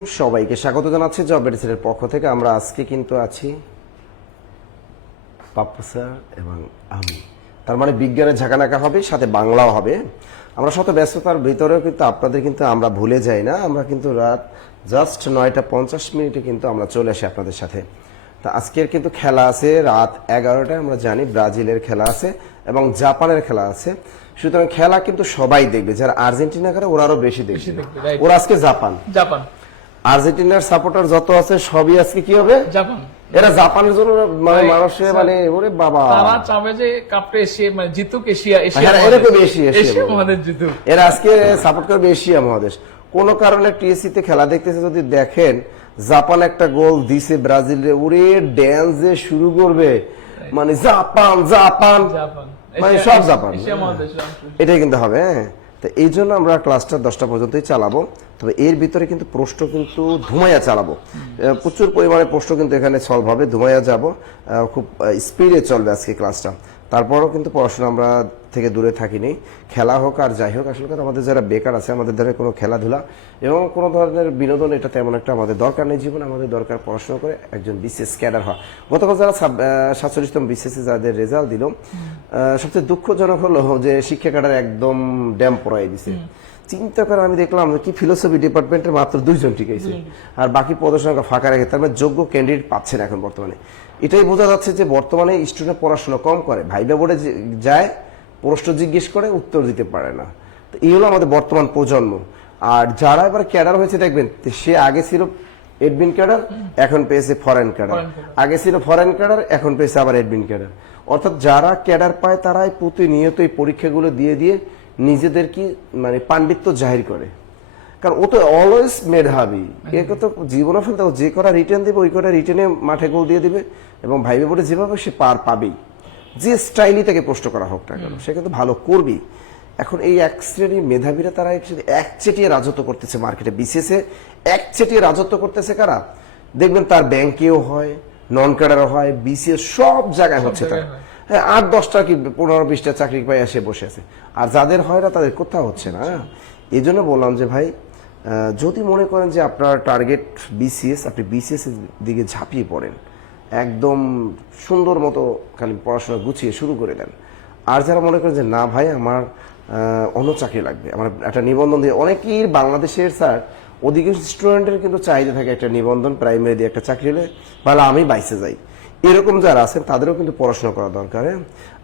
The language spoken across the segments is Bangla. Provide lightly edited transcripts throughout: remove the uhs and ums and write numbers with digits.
সবাইকে স্বাগত জানাচ্ছি জব মেডিসিনের পক্ষ থেকে। আমরা আজকে কিন্তু আছি পাপ্পু স্যার এবং আমি, তার মানে বিজ্ঞানের ঝাঁকানাকা হবে, সাথে বাংলাও হবে। আমরা শত ব্যস্ততার ভিতরেও কিন্তু আপনাদের কিন্তু আমরা ভুলে যাই না। আমরা কিন্তু রাত জাস্ট 9:50 কিন্তু আমরা চলে আসি আপনাদের সাথে। তা আজকের কিন্তু খেলা আছে রাত 11টায়। আমরা জানি ব্রাজিলের খেলা আছে এবং জাপানের খেলা আছে। সুতরাং খেলা কিন্তু সবাই দেখবে, যারা আর্জেন্টিনা করে ওরা আরো বেশি দেখবে। ওরা আজকে জাপান আর্জেন্টিনার সাপোর্টার যত আছে সবই আজকে কি হবে, জাপান। এরা জাপানের জন্য মানে মানুষে মানে ওরে বাবা, তারা চাবে যে কাপটা এশিয়া মানে জিতুক, এশিয়া এরকম এশিয়া মহাদেশ জিতুক। এরা আজকে সাপোর্ট করবে এশিয়া মহাদেশ। কোন কারণে টিএসসি তে খেলা দেখতেছে, যদি দেখেন জাপান একটা গোল দিছে ব্রাজিলে, ওরে ড্যান্স যে শুরু করবে, মানে জাপান জাপান মানে সব জাপান, এটাই কিন্তু হবে। তো এই জন্য আমরা ক্লাসটা 10টা পর্যন্তই চালাবো। তবে এর ভিতরে কিন্তু প্রশ্ন কিন্তু ধুমাইয়া চালাবো, প্রচুর পরিমাণে প্রশ্ন কিন্তু এখানে সলভ হবে, ধুমাইয়া যাব, খুব স্পিডে চলবে আজকে ক্লাসটা। তারপরও কিন্তু পড়াশোনা আমরা থেকে দূরে থাকিনি, খেলা হোক আর যাই হোক। আসলে আমাদের যারা বেকার আছে, আমাদের ধরে কোনো খেলাধুলা এবং কোনো ধরনের বিনোদন এটা তেমন একটা আমাদের দরকার নেই জীবনে। আমাদের দরকার পড়াশোনা করে একজন বিসিএস ক্যাডার হওয়া। গতকাল যারা 47তম বিসিএসে যাদের রেজাল্ট দিল, সবচেয়ে দুঃখজনক হলো যে শিক্ষা ক্যাডার একদম ড্যাম পড়াই দিছে। চিন্তা করে আমি দেখলাম কি ফিলোসফি ডিপার্টমেন্টের মাত্র 2 জন টিকাইছে, আর বাকি পদের সংখ্যা ফাঁকা রেখে, তার মানে যোগ্য ক্যান্ডিডেট পাচ্ছে না এখন বর্তমানে। এটাই বোঝা যাচ্ছে যে বর্তমানে স্টুডেন্ট পড়াশোনা কম করে, ভাইবা বোর্ডে যায়, প্রশ্ন জিজ্ঞেস করে, উত্তর দিতে পারে না। তো এই হলো আমাদের বর্তমান প্রজন্ম। আর যারা এবার ক্যাডার হয়েছে দেখবেন, সে আগে ছিল এডমিন ক্যাডার, এখন পেয়েছে ফরেন ক্যাডার, আগে ছিল ফরেন ক্যাডার, এখন পেয়েছে আবার এডমিন ক্যাডার। অর্থাৎ যারা ক্যাডার পায় তারাই প্রতিনিয়ত এই পরীক্ষাগুলো দিয়ে দিয়ে নিজেদের কি মানে পাণ্ডিত্য জাহির করে। কারণ ও তো অলওয়েজ মেধাবী, একে তো জীবনে ফেলতে যে কটা রিটার্ন দিবে ওই কটা রিটার্নে মাঠে গোল দিয়ে দিবে, এবং ভাইবে বোর্ডে যেভাবে সে পার পাবেই, যে স্টাইলই তাকে প্রশ্ন করা হোক না কেন সে কিন্তু ভালো করবি। এখন এই এক শ্রেণীর মেধাবীরা তারা একচেটিয়ে রাজত্ব করতেছে মার্কেটে, বিসিএসে একচেটিয়ে রাজত্ব করতেছে। কারা দেখবেন তার ব্যাংকেও হয়, নন ক্যাডারও হয়, বিসিএস সব জায়গায় হচ্ছে। তার হ্যাঁ 8-10টা কি 15-20টা চাকরি পাই এসে বসে আছে, আর যাদের হয় না তাদের কোথাও হচ্ছে না। এই জন্য বললাম যে ভাই, যদি মনে করেন যে আপনার টার্গেট বিসিএস, আপনি বিসিএস এর দিকে ঝাঁপিয়ে পড়েন, একদম সুন্দর মতো খালি পড়াশোনা গুছিয়ে শুরু করে দেন। আর যারা মনে করেন যে না ভাই আমার অন্য চাকরি লাগবে, আমার একটা নিবন্ধন দিয়ে, অনেকেই বাংলাদেশের স্যার অধিকাংশ স্টুডেন্টের কিন্তু চাহিদা থাকে একটা নিবন্ধন, প্রাইমারি দিয়ে একটা চাকরি হলে ভালো আমি বাইসে যাই। এরকম যারা আছেন তাদেরও কিন্তু পড়াশোনা করা দরকার।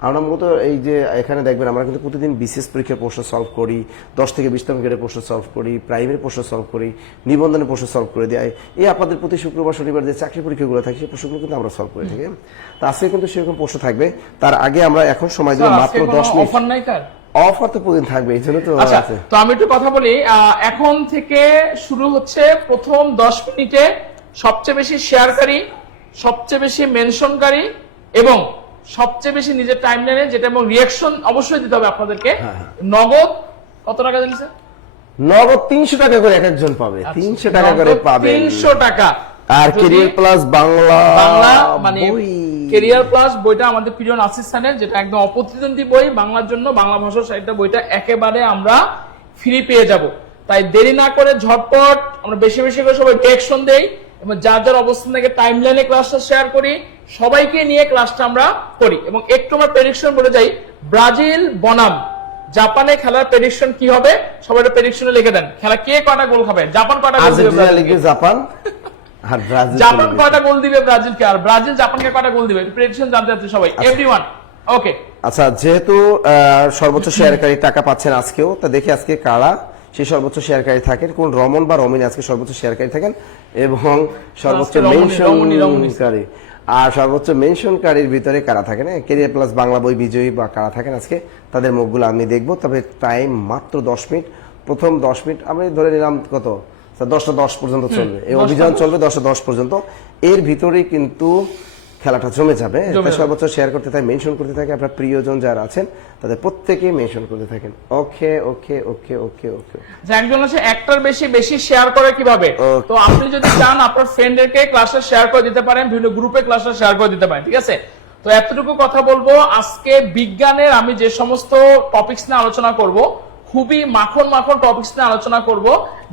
আমরা মূলত এই যে এখানে দেখবেন আমরা কিন্তু প্রতিদিন বিসিএস পরীক্ষার প্রশ্ন সলভ করি, 10 থেকে 20তম গ্রেডের প্রশ্ন সলভ করি, প্রাইমারি প্রশ্ন সলভ করি, নিবন্ধনের প্রশ্ন সলভ করে দেয়। এই আপনাদের প্রতি শুক্রবার শনিবার যে চাকরি পরীক্ষাগুলো থাকে সেই প্রশ্নগুলো কিন্তু আমরা সলভ করে থাকি। তো আজকে কিন্তু সেরকম প্রশ্ন থাকবে। তার আগে আমরা এখন সময় দিব মাত্র 10 মিনিট। অফার তো প্রতিদিন থাকবে, এই জন্য তো আছে। তো আমি একটু কথা বলি, এখন থেকে শুরু হচ্ছে প্রথম 10 মিনিটে সবচেয়ে বেশি শেয়ারকারী, সবচেয়ে বেশি মেনশনকারী এবং সবচেয়ে বেশি নিজের টাইমলাইনে যেটা, এবং রিঅ্যাকশন অবশ্যই দিতে হবে আপনাদেরকে। নগদ কত টাকা জানিস? নগদ 300 টাকা করে একজন পাবে, 300 টাকা করে পাবে, 300 টাকা। আর ক্যারিয়ার প্লাস বাংলা মানে ক্যারিয়ার প্লাস বইটা আমাদের প্রিয় নাসির স্যারের, যেটা একদম অপ্রতিদ্বন্দ্বী বই বাংলার জন্য, বাংলা ভাষার সাহিত্য বইটা একেবারে আমরা ফ্রি পেয়ে যাব। তাই দেরি না করে ঝটপট আমরা বেশি বেশি করে সবাই রিঅ্যাকশন দেই এবং যার যার অবস্থান থেকে টাইমলাইনে ক্লাসটা শেয়ার করি, সবাইকে নিয়ে ক্লাসটা আমরা করি। এবং একটু আমরা প্রেডিকশন বলে যাই, ব্রাজিল বনাম জাপানে খেলার প্রেডিকশন কি হবে সবাই প্রেডিকশনে লিখে দেন। খেলা কে কয়টা গোল খাবে, জাপান কয়টা গোল দিবে, জাপান আর ব্রাজিল, জাপান কয়টা গোল দিবে ব্রাজিলকে, আর ব্রাজিল জাপানকে কয়টা গোল দিবে, প্রেডিকশন জানতে চাচ্ছি সবাই, এভরিওয়ান। ওকে আচ্ছা, যেহেতু সর্বোচ্চ শেয়ারকারী টাকা পাচ্ছেন আজকেও, তা দেখি আজকে কারা সেই সর্বোচ্চ শেয়ারকারী থাকেন, কোন রমন বা রমিনী আজকে সর্বোচ্চ শেয়ারকারী থাকেন এবং সর্বোচ্চ মেনশনকারী, আর সর্বোচ্চ মেনশনকারীর ভিতরে কারা থাকেন, ক্যারিয়ার প্লাস বাংলা বই বিজয়ী বা কারা থাকেন আজকে, তাদের মুখগুলো আমি দেখবো। তবে টাইম মাত্র 10 মিনিট। প্রথম 10 মিনিট আমি ধরে নিলাম কত, 10টা 10 পর্যন্ত চলবে এই অভিযান, চলবে 10টা 10 পর্যন্ত। এর ভিতরেই কিন্তু খেলাটা জমে যাবে। সর্বোচ্চ শেয়ার করতে থাকে, মেনশন করতে থাকে, আপনার প্রিয়জন যারা আছেন তাদের প্রত্যেকেই মেনশন করতে থাকেন। ওকে ওকে ওকে ওকে ওকে। একজন আছে একটার বেশি শেয়ার করে কিভাবে, তো আপনি যদি চান আপনার ফ্রেন্ডদেরকে ক্লাসটা শেয়ার করে দিতে পারেন, বিভিন্ন গ্রুপে ক্লাসটা শেয়ার করে দিতে পারেন, ঠিক আছে? তো এতটুকু কথা বলবো, আজকে বিজ্ঞানের আমি যে সমস্ত টপিকস নিয়ে আলোচনা করব খুবই মাখন মাখন টপিকস নিয়ে আলোচনা করব,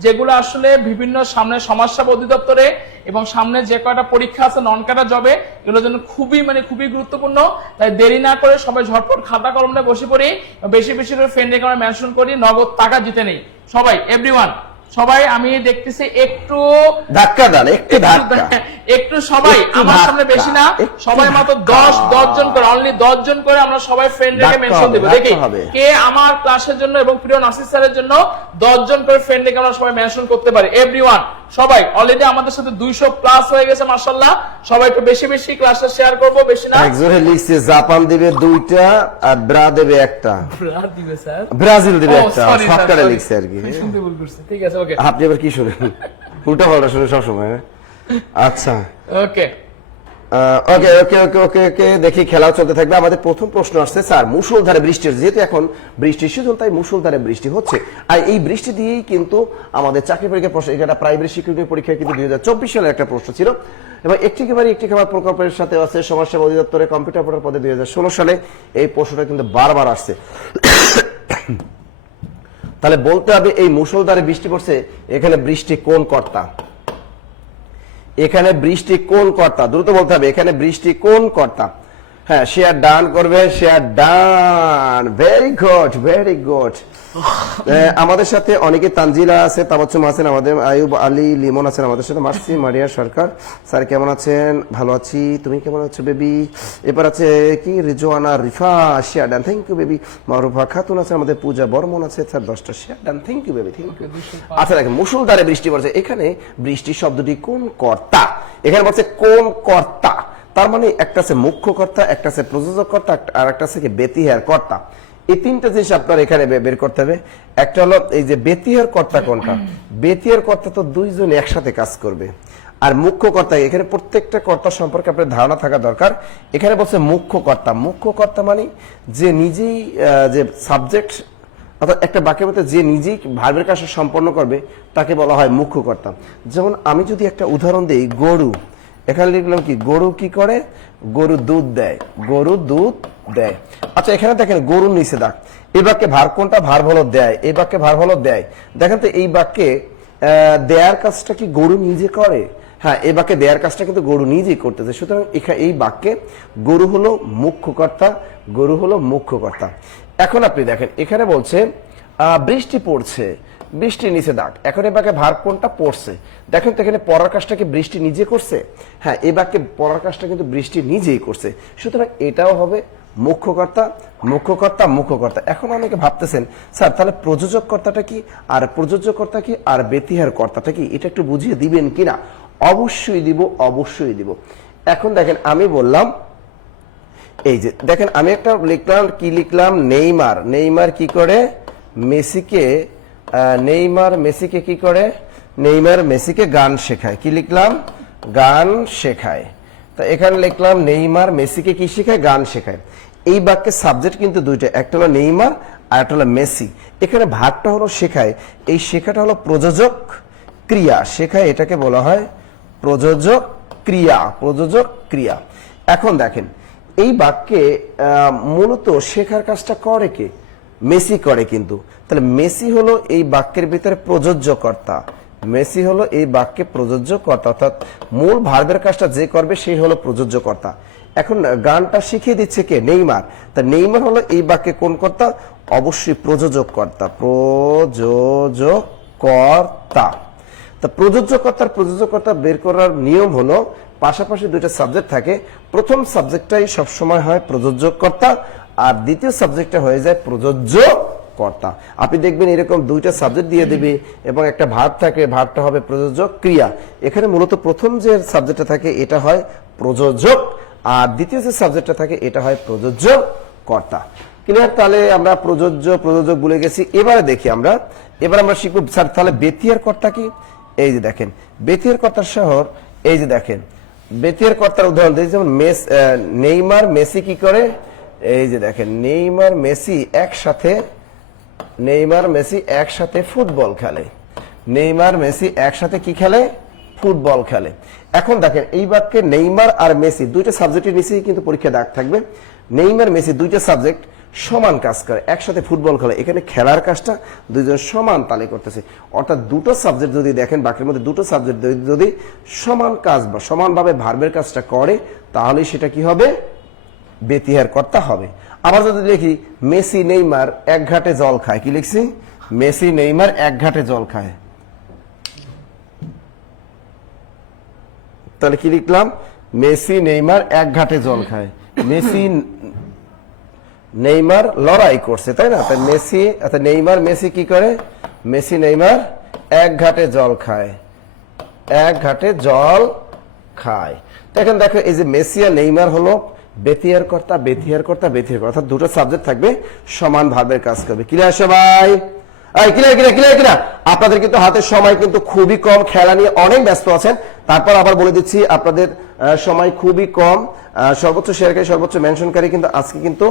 যেগুলো আসলে বিভিন্ন সামনে সমাজসেবা অধিদপ্তরে এবং সামনে যে কয়টা পরীক্ষা আছে নন ক্যাডার জবে, এগুলোর জন্য খুবই গুরুত্বপূর্ণ। তাই দেরি না করে সবাই ঝটপট খাতা কলম নিয়ে বসে পড়ি, বেশি বেশি করে ফ্রেন্ড রেখে মেনশন করি, নগদ টাকা জিতে নেই সবাই, এভরিওয়ান। সবাই আমি দেখতেছি একটু ধাক্কা দেন, একটু ধাক্কা, একটু সবাই আমার সামনে বেশি না, সবাই মাত্র 10 জন করে, অনলি 10 জন করে আমরা সবাই ফ্রেন্ড রেখে মেনশন দেব। দেখি কে আমার ক্লাসের জন্য এবং প্রিয় নাসির স্যারের জন্য 10 জন করে ফ্রেন্ড রেখে আমরা সবাই মেনশন করতে পারি, এভরিওয়ান। সবাই অলরেডি আমাদের সাথে 200 প্লাস হয়ে গেছে, মাশাআল্লাহ। সবাই একটু বেশি বেশি ক্লাসটা শেয়ার করব, বেশি না। একজনে লিখছে জাপান দিবে 2টা আর ব্রা দেবে 1টা, দিবে স্যার, ব্রাজিল দিবে 1টা, সবকটা লিখছে আর কি। শুনতে ভুল করছি, ঠিক আছে, ওকে। আপনি এবার কি শুনেন? উল্টা পাল্টা শুনে সবসময়। আচ্ছা, ওকে ওকে ওকে ওকে ওকে ওকে দেখি খেলাও চলতে থাকবে। আমাদের প্রথম প্রশ্ন আসছে, স্যার মুষলধারে বৃষ্টি, যেহেতু এখন বৃষ্টির সিজন তাই মুষলধারে বৃষ্টি হচ্ছে, আর এই বৃষ্টি দিয়েই কিন্তু আমাদের চাকরি পরীক্ষার প্রশ্ন, এটা প্রাইমারি শিক্ষক পরীক্ষা কিন্তু 2024 সালের একটা প্রশ্ন ছিল, এবং একটি খাবার প্রকল্পের সাথে আছে সমাজসেবা অধিদপ্তরে কম্পিউটার অপারেটর পদে 2016 সালে এই প্রশ্নটা কিন্তু বারবার আসছে। তাহলে বলতে হবে এই মুষলধারে বৃষ্টি পড়ছে, এখানে বৃষ্টি কোন কর্তা? এখানে বৃষ্টি কোন কর্তা? দ্রুত বলতে হবে, এখানে বৃষ্টি কোন কর্তা? হ্যাঁ, শেয়ার ডান করবে, share done, very good very good. আমাদের সাথে অনেকে, তানজিলা আছে, তাবাচ্চুম আছেন, আমাদের আয়ুব আলী লিমন আছেন আমাদের সাথে, মার্সি মারিয়া সরকার স্যার কেমন আছেন? ভালো আছি, তুমি কেমন আছো বেবি? এবার আছে কি Rizwana Rifa, share done, thank you baby. Marufa Khatun আছে, আমাদের পূজা বর্মন আছে, স্যার 10টা share done, thank you baby, thank you. আচ্ছা দেখেন, মুষলধারে বৃষ্টি পড়ছে, এখানে বৃষ্টি শব্দটি কোন কর্তা? এখানে বলছে কোন কর্তা, তার মানে একটা আছে মুখ্য কর্তা, একটা আছে প্রযোজক কর্তা, আর একটা আছে বেতিহার কর্তা। এই তিনটা জিনিস আপনার এখানে বের করতে হবে। একটা হলো এই যে বেতিহার কর্তা কোনটা? বেতিহার কর্তা তো দুইজন একসাথে কাজ করবে, আর মুখ্য কর্তা, এখানে প্রত্যেকটা কর্তা সম্পর্কে আপনার ধারণা থাকা দরকার। এখানে বলছে মুখ্য কর্তা, মুখ্য কর্তা মানে যে নিজেই যে সাবজেক্ট, অর্থাৎ একটা বাক্যের মধ্যে যে নিজেই ভার্বের কাজ সম্পন্ন করবে তাকে বলা হয় মুখ্য কর্তা। যেমন আমি যদি একটা উদাহরণ দিই, গরু, এখানে লিখলাম কি গরু কি করে? গরু দুধ দেয়, গরু দুধ দেয়। আচ্ছা এখানে দেখেন গরু নিচে দাগ, এই বাক্যে ভার কোনটা? ভার হলো দেয়, এই বাক্যে ভার হলো দেয়। দেখেন তো এই বাক্যে দেয়ার কাজটা কি গরু নিজে করে? হ্যাঁ, এই বাক্যে দেয়ার কাজটা কিন্তু গরু নিজেই করতেছে। সুতরাং এই বাক্যে গরু হলো মুখ্য কর্তা, গরু হলো মুখ্য কর্তা। এখন আপনি দেখেন এখানে বলছে বৃষ্টি পড়ছে, বৃষ্টি নিচে দাগ, এখন এই বাক্যে ভার কোনটা? পড়ছে। দেখেন তো এখানে পড়ার কাজটা কি বৃষ্টি নিজে করছে? হ্যাঁ, এই বাক্যে পড়ার কাজটা কিন্তু বৃষ্টি নিজেই করছে। সুতরাং এটাও হবে মুখ্য কর্তা, মুখ্য কর্তা, মুখ্য কর্তা। এখন অনেকে ভাবতেছেন স্যার তাহলে প্রযোজক কর্তাটা কি, আর প্রযোজক কর্তা কি, আর বেতিহার কর্তাটা কি, এটা একটু বুঝিয়ে দিবেন কিনা? অবশ্যই দিব, অবশ্যই দিব। এখন দেখেন আমি বললাম, এই যে দেখেন আমি একটা লিখলাম, কি লিখলাম? নেইমার, নেইমার কি করে? মেসিকে, নেইমার মেসিকে কি করে? নেইমার মেসিকে গান শেখায়। কি লিখলাম? গান শেখায়। তা এখানে লিখলাম নেইমার মেসিকে কি শেখায়? গান শেখায়। এই বাক্যের সাবজেক্ট কিন্তু দুইটা, একটা হলো নেইমার আর একটা হলো মেসি। এখানে ভাগটা হলো শেখায়, এই শেখাটা হলো প্রযোজক ক্রিয়া, শেখায় এটাকে বলা হয় প্রযোজক ক্রিয়া, প্রযোজক ক্রিয়া। এখন দেখেন এই বাক্যে মূলত শেখার কাজটা করে কে? মেসি করে। কিন্তু তাহলে মেসি হলো এই বাক্যের ভিতরে প্রযোজ্য কর্তা, মেসি হলো এই বাক্যে প্রযোজ্য কর্তা, অর্থাৎ মূল ভার্বের কাজটা যে করবে সেই হলো প্রযোজ্য কর্তা। এখন গানটা শিখিয়ে দিচ্ছে কে? নেইমার। তা নেইমার হলো এই বাক্যে কোন কর্তা? অবশ্যই প্রযোজক কর্তা, প্রযোজক কর্তা। তা প্রযোজ্য কর্তার প্রযোজক কর্তা বের করার নিয়ম হলো পাশাপাশি দুইটা সাবজেক্ট থাকে, প্রথম সাবজেক্টটাই সবসময় হয় প্রযোজক কর্তা, আর দ্বিতীয় সাবজেক্টটা হয়ে যায় প্রযোজ্য কর্তা। আপনি দেখবেন এরকম দুইটা সাবজেক্ট দিয়ে দিবে এবং একটা ভার্ব থাকে, ভার্বটা হবে প্রযোজক ক্রিয়া। এখানে মূলত প্রথম যে সাবজেক্টটা থাকে এটা হয় প্রযোজক, আর দ্বিতীয় যে সাবজেক্টটা থাকে এটা হয় প্রযোজ্য কর্তা। ক্লিয়ার? তাহলে আমরা প্রযোজক ভুলে গেছি। এবারে দেখি এবার আমরা শিখব স্যার তাহলে বেতিহার কর্তা কি? এই যে দেখেন বেতিহার কর্তার শহর, এই যে দেখেন বেতিহার কর্তার উদাহরণ দিই, যেমন নেইমার মেসি কি করে? এই যে দেখেন নেইমার মেসি একসাথে ফুটবল খেলে, নেইমার মেসি একসাথে কি খেলে? ফুটবল খেলে। এখন দেখেন এই বাক্যে নেইমার আর মেসি দুইটা সাবজেক্টের নিচেই কিন্তু পরীক্ষা দাগ থাকবে। নেইমার মেসি দুইটা সাবজেক্ট, সমান কাজ করে, একসাথে ফুটবল খেলে, এখানে খেলার কাজটা দুইজন সমান তালে করতেছে। অর্থাৎ দুটো সাবজেক্ট যদি দেখেন, বাকির মধ্যে দুটো সাবজেক্ট যদি সমান কাজ বা সমানভাবে ভার্বের কাজটা করে, তাহলে সেটা কি হবে? বেতিহার কর্তা হবে। আবার যদি লিখি মেসি নেইমার এক ঘাটে জল খায়, কি লিখছি? মেসি নেইমার এক ঘাটে জল খায়, তাহলে কি লিখলাম? মেসি নেইমার এক ঘাটে জল খায়। মেসি নেইমার লড়াই করছে, তাই না? তাই মেসি অর্থাৎ নেইমার মেসি কি করে? মেসি নেইমার এক ঘাটে জল খায়, এক ঘাটে জল খায়। এখন দেখো এই যে মেসি আর নেইমার হলো বেতিহার কর্তা, বেতিহার কর্তা, বেতিহার কর্তা, অর্থাৎ দুটো সাবজেক্ট থাকবে, সমান ভাবের কাজ করবে। ক্লিয়ার সবাই? ক্লিয়ার। আপনাদের কিন্তু হাতে সময় কিন্তু খুবই কম, খেলা নিয়ে অনেক ব্যস্ত আছেন। তারপর আবার বলে দিচ্ছি আপনাদের সময় খুবই কম। সর্বোচ্চ শেয়ারকারী, সর্বোচ্চ মেনশনকারী কিন্তু আজকে কিন্তু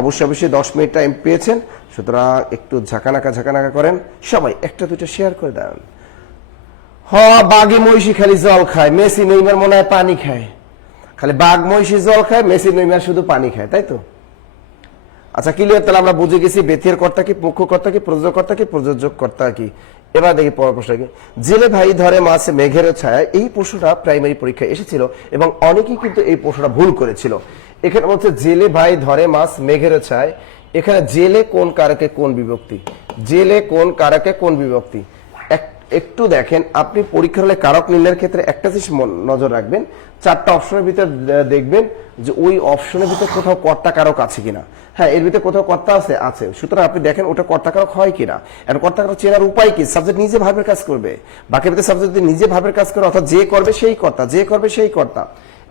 অবশ্যই 10 মিনিট টাইম পেয়েছেন। সুতরাং একটু ঝাঁকানাকা করেন সবাই, একটা দুটো শেয়ার করে দেন। বাঘে মহিষী খালি জল খায়, মেসি নেইমার মনে হয় পানি খায়। খালি বাঘ মহিষী জল খায়, মেসি নেইমার শুধু পানি খায়, তাই তো? আচ্ছা ক্লিয়ার, তাহলে আমরা বুঝে গেছি বেতিহার কর্তা কি, পক্ষ কর্তা কি, প্রযোজক কর্তা কি, প্রযোজক কর্তা কি। এবার দেখি পরের প্রশ্ন কি। জেলে ভাই ধরে মাছ মেঘের ছায়া, এই প্রশ্নটা প্রাইমারি পরীক্ষায় এসেছিল এবং অনেকেই কিন্তু এই প্রশ্নটা ভুল করেছিল। এখানে বলছে জেলে ভাই ধরে মাছ মেঘের ছায়, এখানে জেলে কোন কারকে কোন বিভক্তি? জেলে কোন কারকে কোন বিভক্তি? একটু দেখেন, আপনি পরীক্ষার হলে কারক নির্ণয়ের ক্ষেত্রে একটা জিনিস নজর রাখবেন, 4টা অপশনের ভিতর দেখবেন যে ওই অপশনের ভিতর কোথাও কর্তা কারক আছে কিনা। হ্যাঁ, এর ভিতরে কোথাও কর্তা আছে, সুতরাং আপনি দেখেন ওটা কর্তা কারক হয় কিনা। এখন কর্তা কারক চেনার উপায় কি? সাবজেক্ট নিজে ভাবের কাজ করবে, বাকির ভিতরে সাবজেক্ট যদি নিজে ভাবের কাজ করে, অর্থাৎ যে করবে সেই কর্তা, যে করবে সেই কর্তা।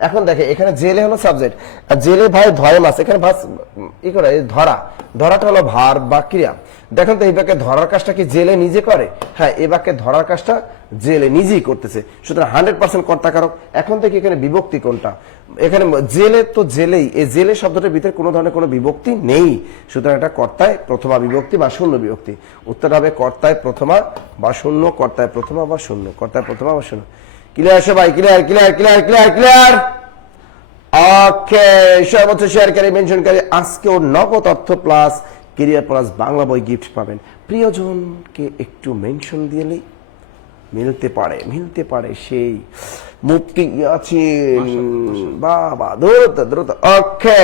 এখন দেখে এখানে জেলে হলো সাবজেক্ট, আর জেলে ভাই ধরে মাছ, এখানে ধরাটা হলো ভার বা ক্রিয়া। দেখেন তো এই বাক্যে ধরার কাজটা কি জেলে নিজে করে? হ্যাঁ, এই বাক্যে ধরার কাজটা জেলে নিজেই করতেছে, সুতরাং 100% কর্তাকারক। এখন থেকে এখানে বিভক্তি কোনটা? এখানে জেলে তো জেলেই, এই জেলে শব্দটার ভিতরে কোনো ধরনের কোনো বিভক্তি নেই, সুতরাং এটা কর্তায় প্রথমা বিভক্তি বা শূন্য বিভক্তি। উত্তর হবে কর্তায় প্রথমা বা শূন্য, কর্তায় প্রথমা বা শূন্য, কর্তায় প্রথমা বা শূন্য। ক্লিয়ার সবাই? ক্লিয়ার। ওকে, সর্বোচ্চ শেয়ারকারী, মেনশনকারী আজকেও নগদ অর্থ প্লাস কেরিয়ার প্লাস বাংলা বই গিফট পাবেন। প্রিয়জনকে একটু মেনশন দিলেই মিলতে পারে সেই মুক্তি আছে। বাবা দ্রুত। ওকে,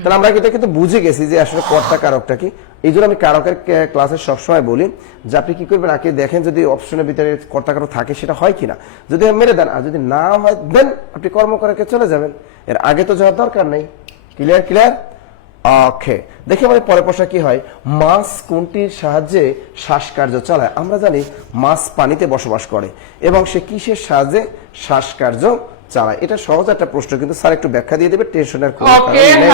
তাহলে আমরা এটা কিন্তু বুঝে গেছি যে আসলে কর্তা কারকটা কি। এই জন্য আমি কারকের ক্লাসে সবসময় বলি যে আপনি কি করবেন, আগে দেখেন যদি অপশনের ভিতরে কর্তা কারক থাকে সেটা হয় কিনা, যদি মেরে দেন, আর যদি না হয় দেন আপনি কর্মকারকে চলে যাবেন, এর আগে তো যাওয়ার দরকার নেই। ক্লিয়ার। ওকে, দেখি আমাদের পরের প্রশ্ন কি হয়। মাছ কোনটির সাহায্যে শ্বাসকার্য চালায়? আমরা জানি মাছ পানিতে বসবাস করে এবং সে কিসের সাহায্যে শ্বাসকার্য চালায়? এটা সহজ একটা প্রশ্ন, কিন্তু স্যার একটু ব্যাখ্যা দিয়ে দেবে, টেনশনের কোনো কারণ নেই।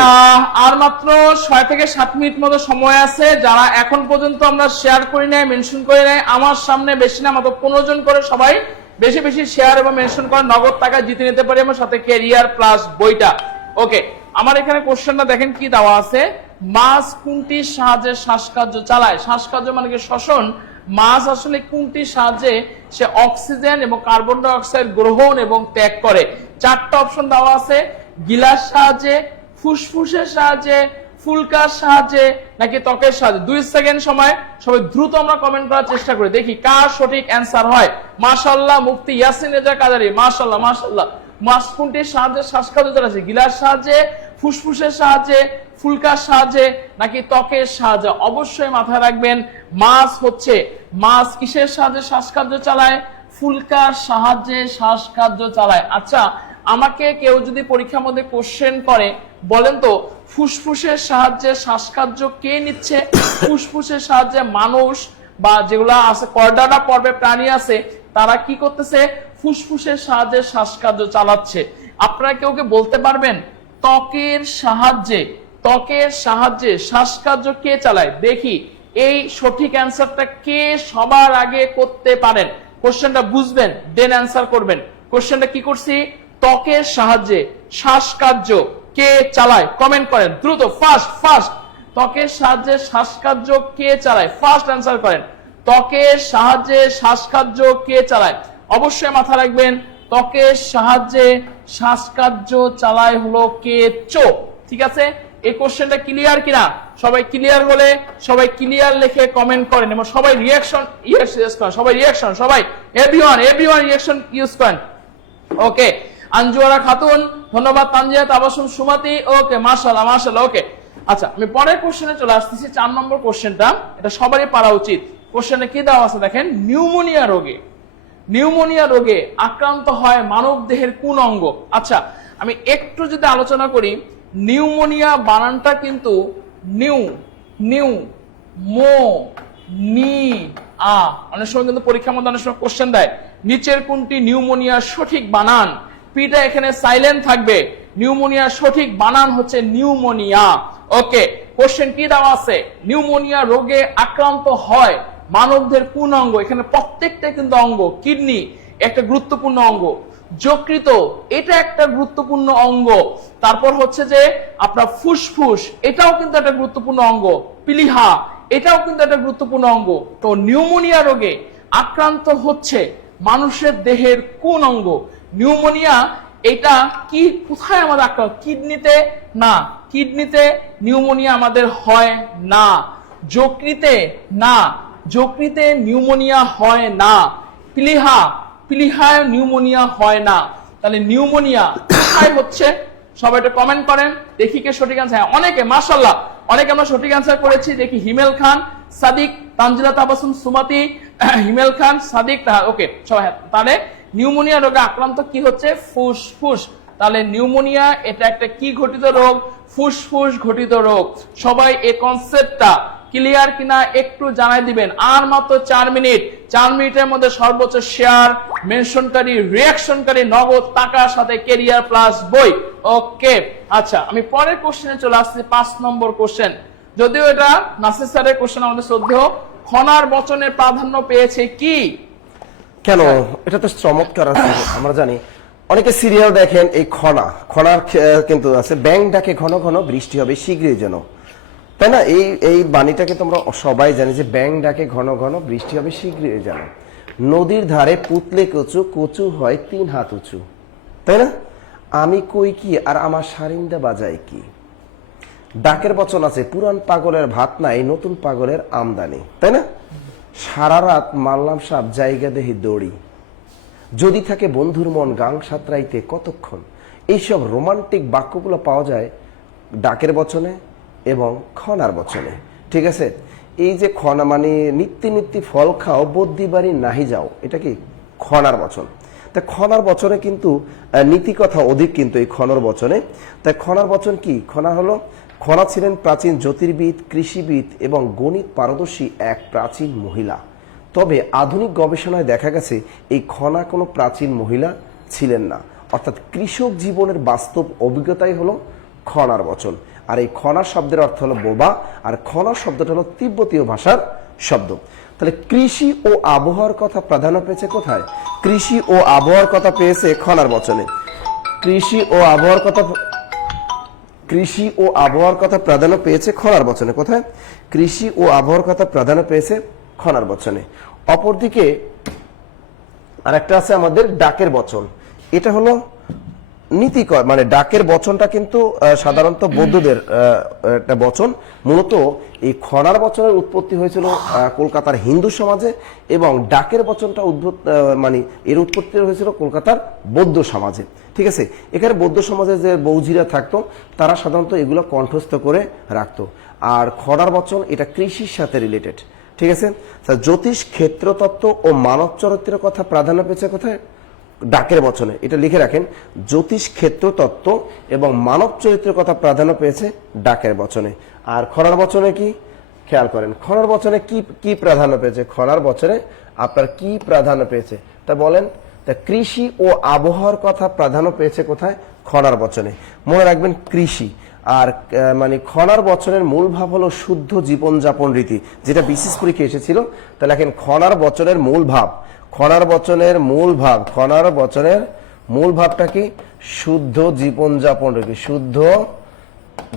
আর মাত্র 6 থেকে 7 মিনিট মতো সময় আছে। যারা এখন পর্যন্ত আমরা শেয়ার করি নাই, মেনশন করি নাই, আমার সামনে বেশি না মাত্র 15 জন করে সবাই বেশি শেয়ার এবং মেনশন করে নগদ টাকা জিতে নিতে পারি আমার সাথে ক্যারিয়ার প্লাস বইটা। ওকে, আমার এখানে কোশ্চেনটা দেখেন কি দেওয়া আছে। মাছ কোনটির সাহায্যে শ্বাসকার্য চালায়? শ্বাসকার্য মানে কি শ্বসন। মাছ আসলে কোনটির সাহায্যে সে অক্সিজেন এবং কার্বন ডাই অক্সাইড গ্রহণ এবং ত্যাগ করে? 4টা অপশন দেওয়া আছে। গিলার সাহায্যে, ফুসফুসের সাহায্যে, ফুলকার সাহায্যে, নাকি ত্বকের সাহায্যে? 2 সেকেন্ড সময়, সবাই দ্রুত আমরা কমেন্ট করার চেষ্টা করি, দেখি কার সঠিক অ্যান্সার হয়। মাশাআল্লাহ, মুফতি ইয়াসিন রেজা কাদারি, মাশাআল্লাহ। মাছ কোনটির সাহায্যে শ্বাসকার্য চালাচ্ছে? গিলার সাহায্যে, ফুসফুসের সাহায্যে, ফুলকার সাহায্যে, নাকি ত্বকের সাহায্যে? অবশ্যই মাথায় রাখবেন মাছ কিসের সাহায্যে শ্বাসকার্য চালায়? ফুলকার সাহায্যে শ্বাসকার্য চালায়। আচ্ছা, আমাকে কেউ যদি পরীক্ষার মধ্যে কোশ্চেন করে, বলেন তো ফুসফুসের সাহায্যে শ্বাসকার্য কে নিচ্ছে? ফুসফুসের সাহায্যে মানুষ বা যেগুলা আছে কর্ডাটা পর্বে প্রাণী আছে, তারা কি করতেছে? ফুসফুসের সাহায্যে শ্বাসকার্য চালাচ্ছে। আপনারা কেউ বলতে পারবেন ত্বকের সাহায্যে শ্বাসকার্য কে চালায়? দেখি এই সঠিক অ্যান্সারটা কে সবার আগে করতে পারেন। কোশ্চেনটা বুঝবেন, দেন অ্যান্সার করবেন। কোশ্চেনটা কি করছি? ত্বকের সাহায্যে শ্বাসকার্য কে চালায়? কমেন্ট করেন দ্রুত, ফাস্ট। ত্বকের সাহায্যে শ্বাসকার্য কে চালায়? ফাস্ট অ্যান্সার করেন। ত্বকের সাহায্যে শ্বাসকার্য কে চালায়? অবশ্যই মাথা রাখবেন, ত্বকের সাহায্যে শ্বাসকার্য চালায় হলো কেঁচো। ঠিক আছে, এই কোশ্চেনটা ক্লিয়ার কিনা? সবাই ক্লিয়ার হলে সবাই ক্লিয়ার লিখে কমেন্ট করেন এবং সবাই রিঅ্যাকশন ইউজ করেন, সবাই রিঅ্যাকশন, সবাই এভরিওয়ান রিঅ্যাকশন ইউজ করেন। ওকে, আঞ্জুয়ারা খাতুন ধন্যবাদ, তানজিয়া তাবাসসুম সুমাতি, ওকে মাশাআল্লাহ মাশাআল্লাহ। ওকে, আচ্ছা আমি পরের কোশ্চেনে চলে আসতেছি। 4 নম্বর কোশ্চেনটা, এটা সবারই পারা উচিত। কোশ্চেনে কি দেওয়া আছে দেখেন, নিউমোনিয়া রোগে আক্রান্ত হয় মানব দেহের কোন অঙ্গ? আচ্ছা আমি একটু যদি আলোচনা করি, নিউমোনিয়া বানানটা কিন্তু অনেক সময় কিন্তু পরীক্ষার মধ্যে অনেক সময় কোশ্চেন দেয়, নিচের কোনটি নিউমোনিয়ার সঠিক বানান? পিটা এখানে সাইলেন্ট থাকবে। নিউমোনিয়ার সঠিক বানান হচ্ছে নিউমোনিয়া। ওকে, কোশ্চেন কি দেওয়া আছে, নিউমোনিয়া রোগে আক্রান্ত হয় মানবদের কোন অঙ্গ? এখানে প্রত্যেকটা কিন্তু অঙ্গ, কিডনি একটা গুরুত্বপূর্ণ অঙ্গ, যকৃত এটা একটা গুরুত্বপূর্ণ অঙ্গ, তারপর হচ্ছে যে আপনার ফুসফুস এটাও কিন্তু একটা গুরুত্বপূর্ণ অঙ্গ, প্লীহা এটাও কিন্তু একটা গুরুত্বপূর্ণ অঙ্গ। তো নিউমোনিয়া রোগে আক্রান্ত হচ্ছে মানুষের দেহের কোন অঙ্গ? নিউমোনিয়া এটা কি কোথায় আমাদের আক্রান্ত? কিডনিতে না, কিডনিতে নিউমোনিয়া আমাদের হয় না। যকৃতে না, যকৃতে নিউমোনিয়া হয় না। প্লীহায় নিউমোনিয়া হয় না। তাহলে নিউমোনিয়া কোথায় হচ্ছে? সবাই একটু কমেন্ট করেন, দেখি কে সঠিক আনসার। অনেকে মাশাআল্লাহ, অনেকে আমরা সঠিক আনসার করেছি। দেখি হিমেল খান, সাদিক, তানজিলা তাবাসসুম সুমাতি, হিমেল খান, সাদিক, ওকে সবাই। তাহলে নিউমোনিয়া রোগে আক্রান্ত কি হচ্ছে? ফুসফুস। তাহলে নিউমোনিয়া এটা একটা কি ঘটিত রোগ? ফুসফুস ঘটিত রোগ। সবাই এই কনসেপ্টটা ক্লিয়ার কিনা একটু জানাই দিবেন। আর মাত্র 4 মিনিট, 4 মিনিটের মধ্যে সর্বোচ্চ শেয়ার, মেনশনকারী, রিঅ্যাকশনকারী নগদ টাকার সাথে ক্যারিয়ার প্লাস বই। ওকে, আচ্ছা আমি পরের কোশ্চেনে চলে আসছি। 5 নম্বর কোশ্চেন, যদিও এটা নাসির স্যারের কোশ্চেন, আমাদের শ্রদ্ধেয় খনার বচনের প্রাধান্য পেয়েছে কি? কেন? এটা তো চমৎকার আছে, আমরা জানি। অনেকে সিরিয়াল দেখেন, এই খনার কিন্তু আছে, ব্যাং ডাকে ঘন ঘন বৃষ্টি হবে শীঘ্রই যেন, তাই না? এই বাণীটাকে তোমরা সবাই জানি যে ব্যাং ডাকে ঘন ঘন বৃষ্টি হবে শীঘ্রই যেন, নদীর ধারে পুতলে কচু, কচু হয় 3 হাত উঁচু, তাই না? আমি কই কি আর আমার সারিন্দা বাজায় কি। ডাকের বচন আছে, পুরান পাগলের ভাত নাই, নতুন পাগলের আমদানি, তাই না? সারা রাত মারলাম সাপ, জায়গা দেহি দড়ি, যদি থাকে বন্ধুর মন গাং সাঁতরাইতে কতক্ষণ। এইসব রোমান্টিক বাক্যগুলো পাওয়া যায় ডাকের বচনে এবং খনার বচনে, ঠিক আছে? এই যে খনা মানে নিত্যি ফল খাও, বদ্যি বাড়ি নাহি যাও, এটা কি খনার বচন। তাই খনার বচনে কিন্তু নীতি কথা অধিক, কিন্তু এই খনার বচনে। তাই খনার বচন কি? খনা ছিলেন প্রাচীন জ্যোতির্বিদ, কৃষিবিদ এবং গণিত পারদর্শী এক প্রাচীন মহিলা। তবে আধুনিক গবেষণায় দেখা গেছে এই খনা কোনো প্রাচীন মহিলা ছিলেন না, অর্থাৎ কৃষক জীবনের বাস্তব অভিজ্ঞতাই হলো খনার বচন। আর এই খনা শব্দের অর্থ হলো বোবা, আর খনা শব্দটা হলো তিব্বতীয় ভাষার শব্দ। তাহলে কৃষি ও আবহাওয়ার কথা প্রাধান্য পেয়েছে কোথায়? কৃষি ও আবহাওয়ার কথা পেয়েছে খনার বচনে। কৃষি ও আবহাওয়ার কথা প্রাধান্য পেয়েছে খনার বচনে। কোথায়? কৃষি ও আবহাওয়ার কথা প্রাধান্য পেয়েছে খনার বচনে। অপরদিকে আরেকটা আছে আমাদের ডাকের বচন। এটা হলো নীতিকর, মানে ডাকের বচনটা কিন্তু সাধারণত বৌদ্ধদের একটা বচন। মূলত এই খনার বচনের উৎপত্তি হয়েছিল কলকাতার হিন্দু সমাজে, এবং ডাকের বচনটা এর উৎপত্তি হয়েছিল কলকাতার বৌদ্ধ সমাজে, ঠিক আছে? এখানে বৌদ্ধ সমাজে যে বৌঝিরা থাকতো, তারা সাধারণত এগুলো কণ্ঠস্থ করে রাখতো। আর খনার বচন এটা কৃষির সাথে রিলেটেড, ঠিক আছে? জ্যোতিষ, ক্ষেত্রতত্ত্ব ও মানব চরিত্রের কথা প্রাধান্য পেয়েছে কোথায়? ডাকের বচনে। এটা লিখে রাখেন, জ্যোতিষ, ক্ষেত্রতত্ত্ব এবং মানব চরিত্রের কথা প্রাধান্য পেয়েছে ডাকের বচনে। আর খনার বচনে কি? খেয়াল করেন, খনার বচনে কি প্রাধান্য পেয়েছে? খনার বচনে আপনার কি প্রাধান্য পেয়েছে তা বলেন। তা কৃষি ও আবহাওয়ার কথা প্রাধান্য পেয়েছে কোথায়? খনার বচনে। মনে রাখবেন কৃষি। আর খনার বচনের মূল ভাব হলো শুদ্ধ জীবনযাপন রীতি, যেটা বিশেষ পরীক্ষা এসেছিল। তাহলে এখন খনার বচনের মূল ভাব, খনার বচনের মূল ভাবটা কি? শুদ্ধ জীবনযাপন রীতি, শুদ্ধ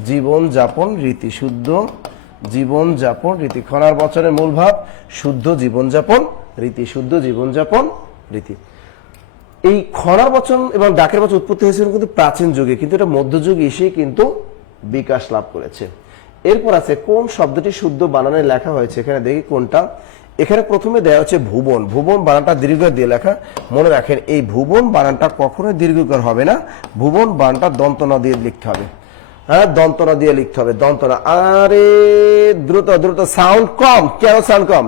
জীবনযাপন রীতি, শুদ্ধ জীবনযাপন রীতি। খনার বচনের মূল ভাব শুদ্ধ জীবনযাপন রীতি, শুদ্ধ জীবনযাপন রীতি। এই খনার বচন এবং ডাকের বচন উৎপত্তি হয়েছিল কিন্তু প্রাচীন যুগে, কিন্তু এটা মধ্যযুগে এসে কিন্তু বিকাশ লাভ করেছে। এরপর আছে কোন শব্দটি শুদ্ধ বানানে লেখা হয়েছে, এখানে দেখি কোনটা। এখানে প্রথমে দেওয়া হচ্ছে ভুবন। ভুবন বানানটা দীর্ঘ দিয়ে লেখা। মনে রাখেন এই ভুবন বানানটা কখনোই দীর্ঘকার হবে না, ভুবন বানানটা দন্তনা দিয়ে লিখতে হবে। হ্যাঁ, দন্তনা দিয়ে লিখতে হবে, দন্তনা। আরে দ্রুত দ্রুত, সাউন্ড কম কেন? সাউন্ড কম,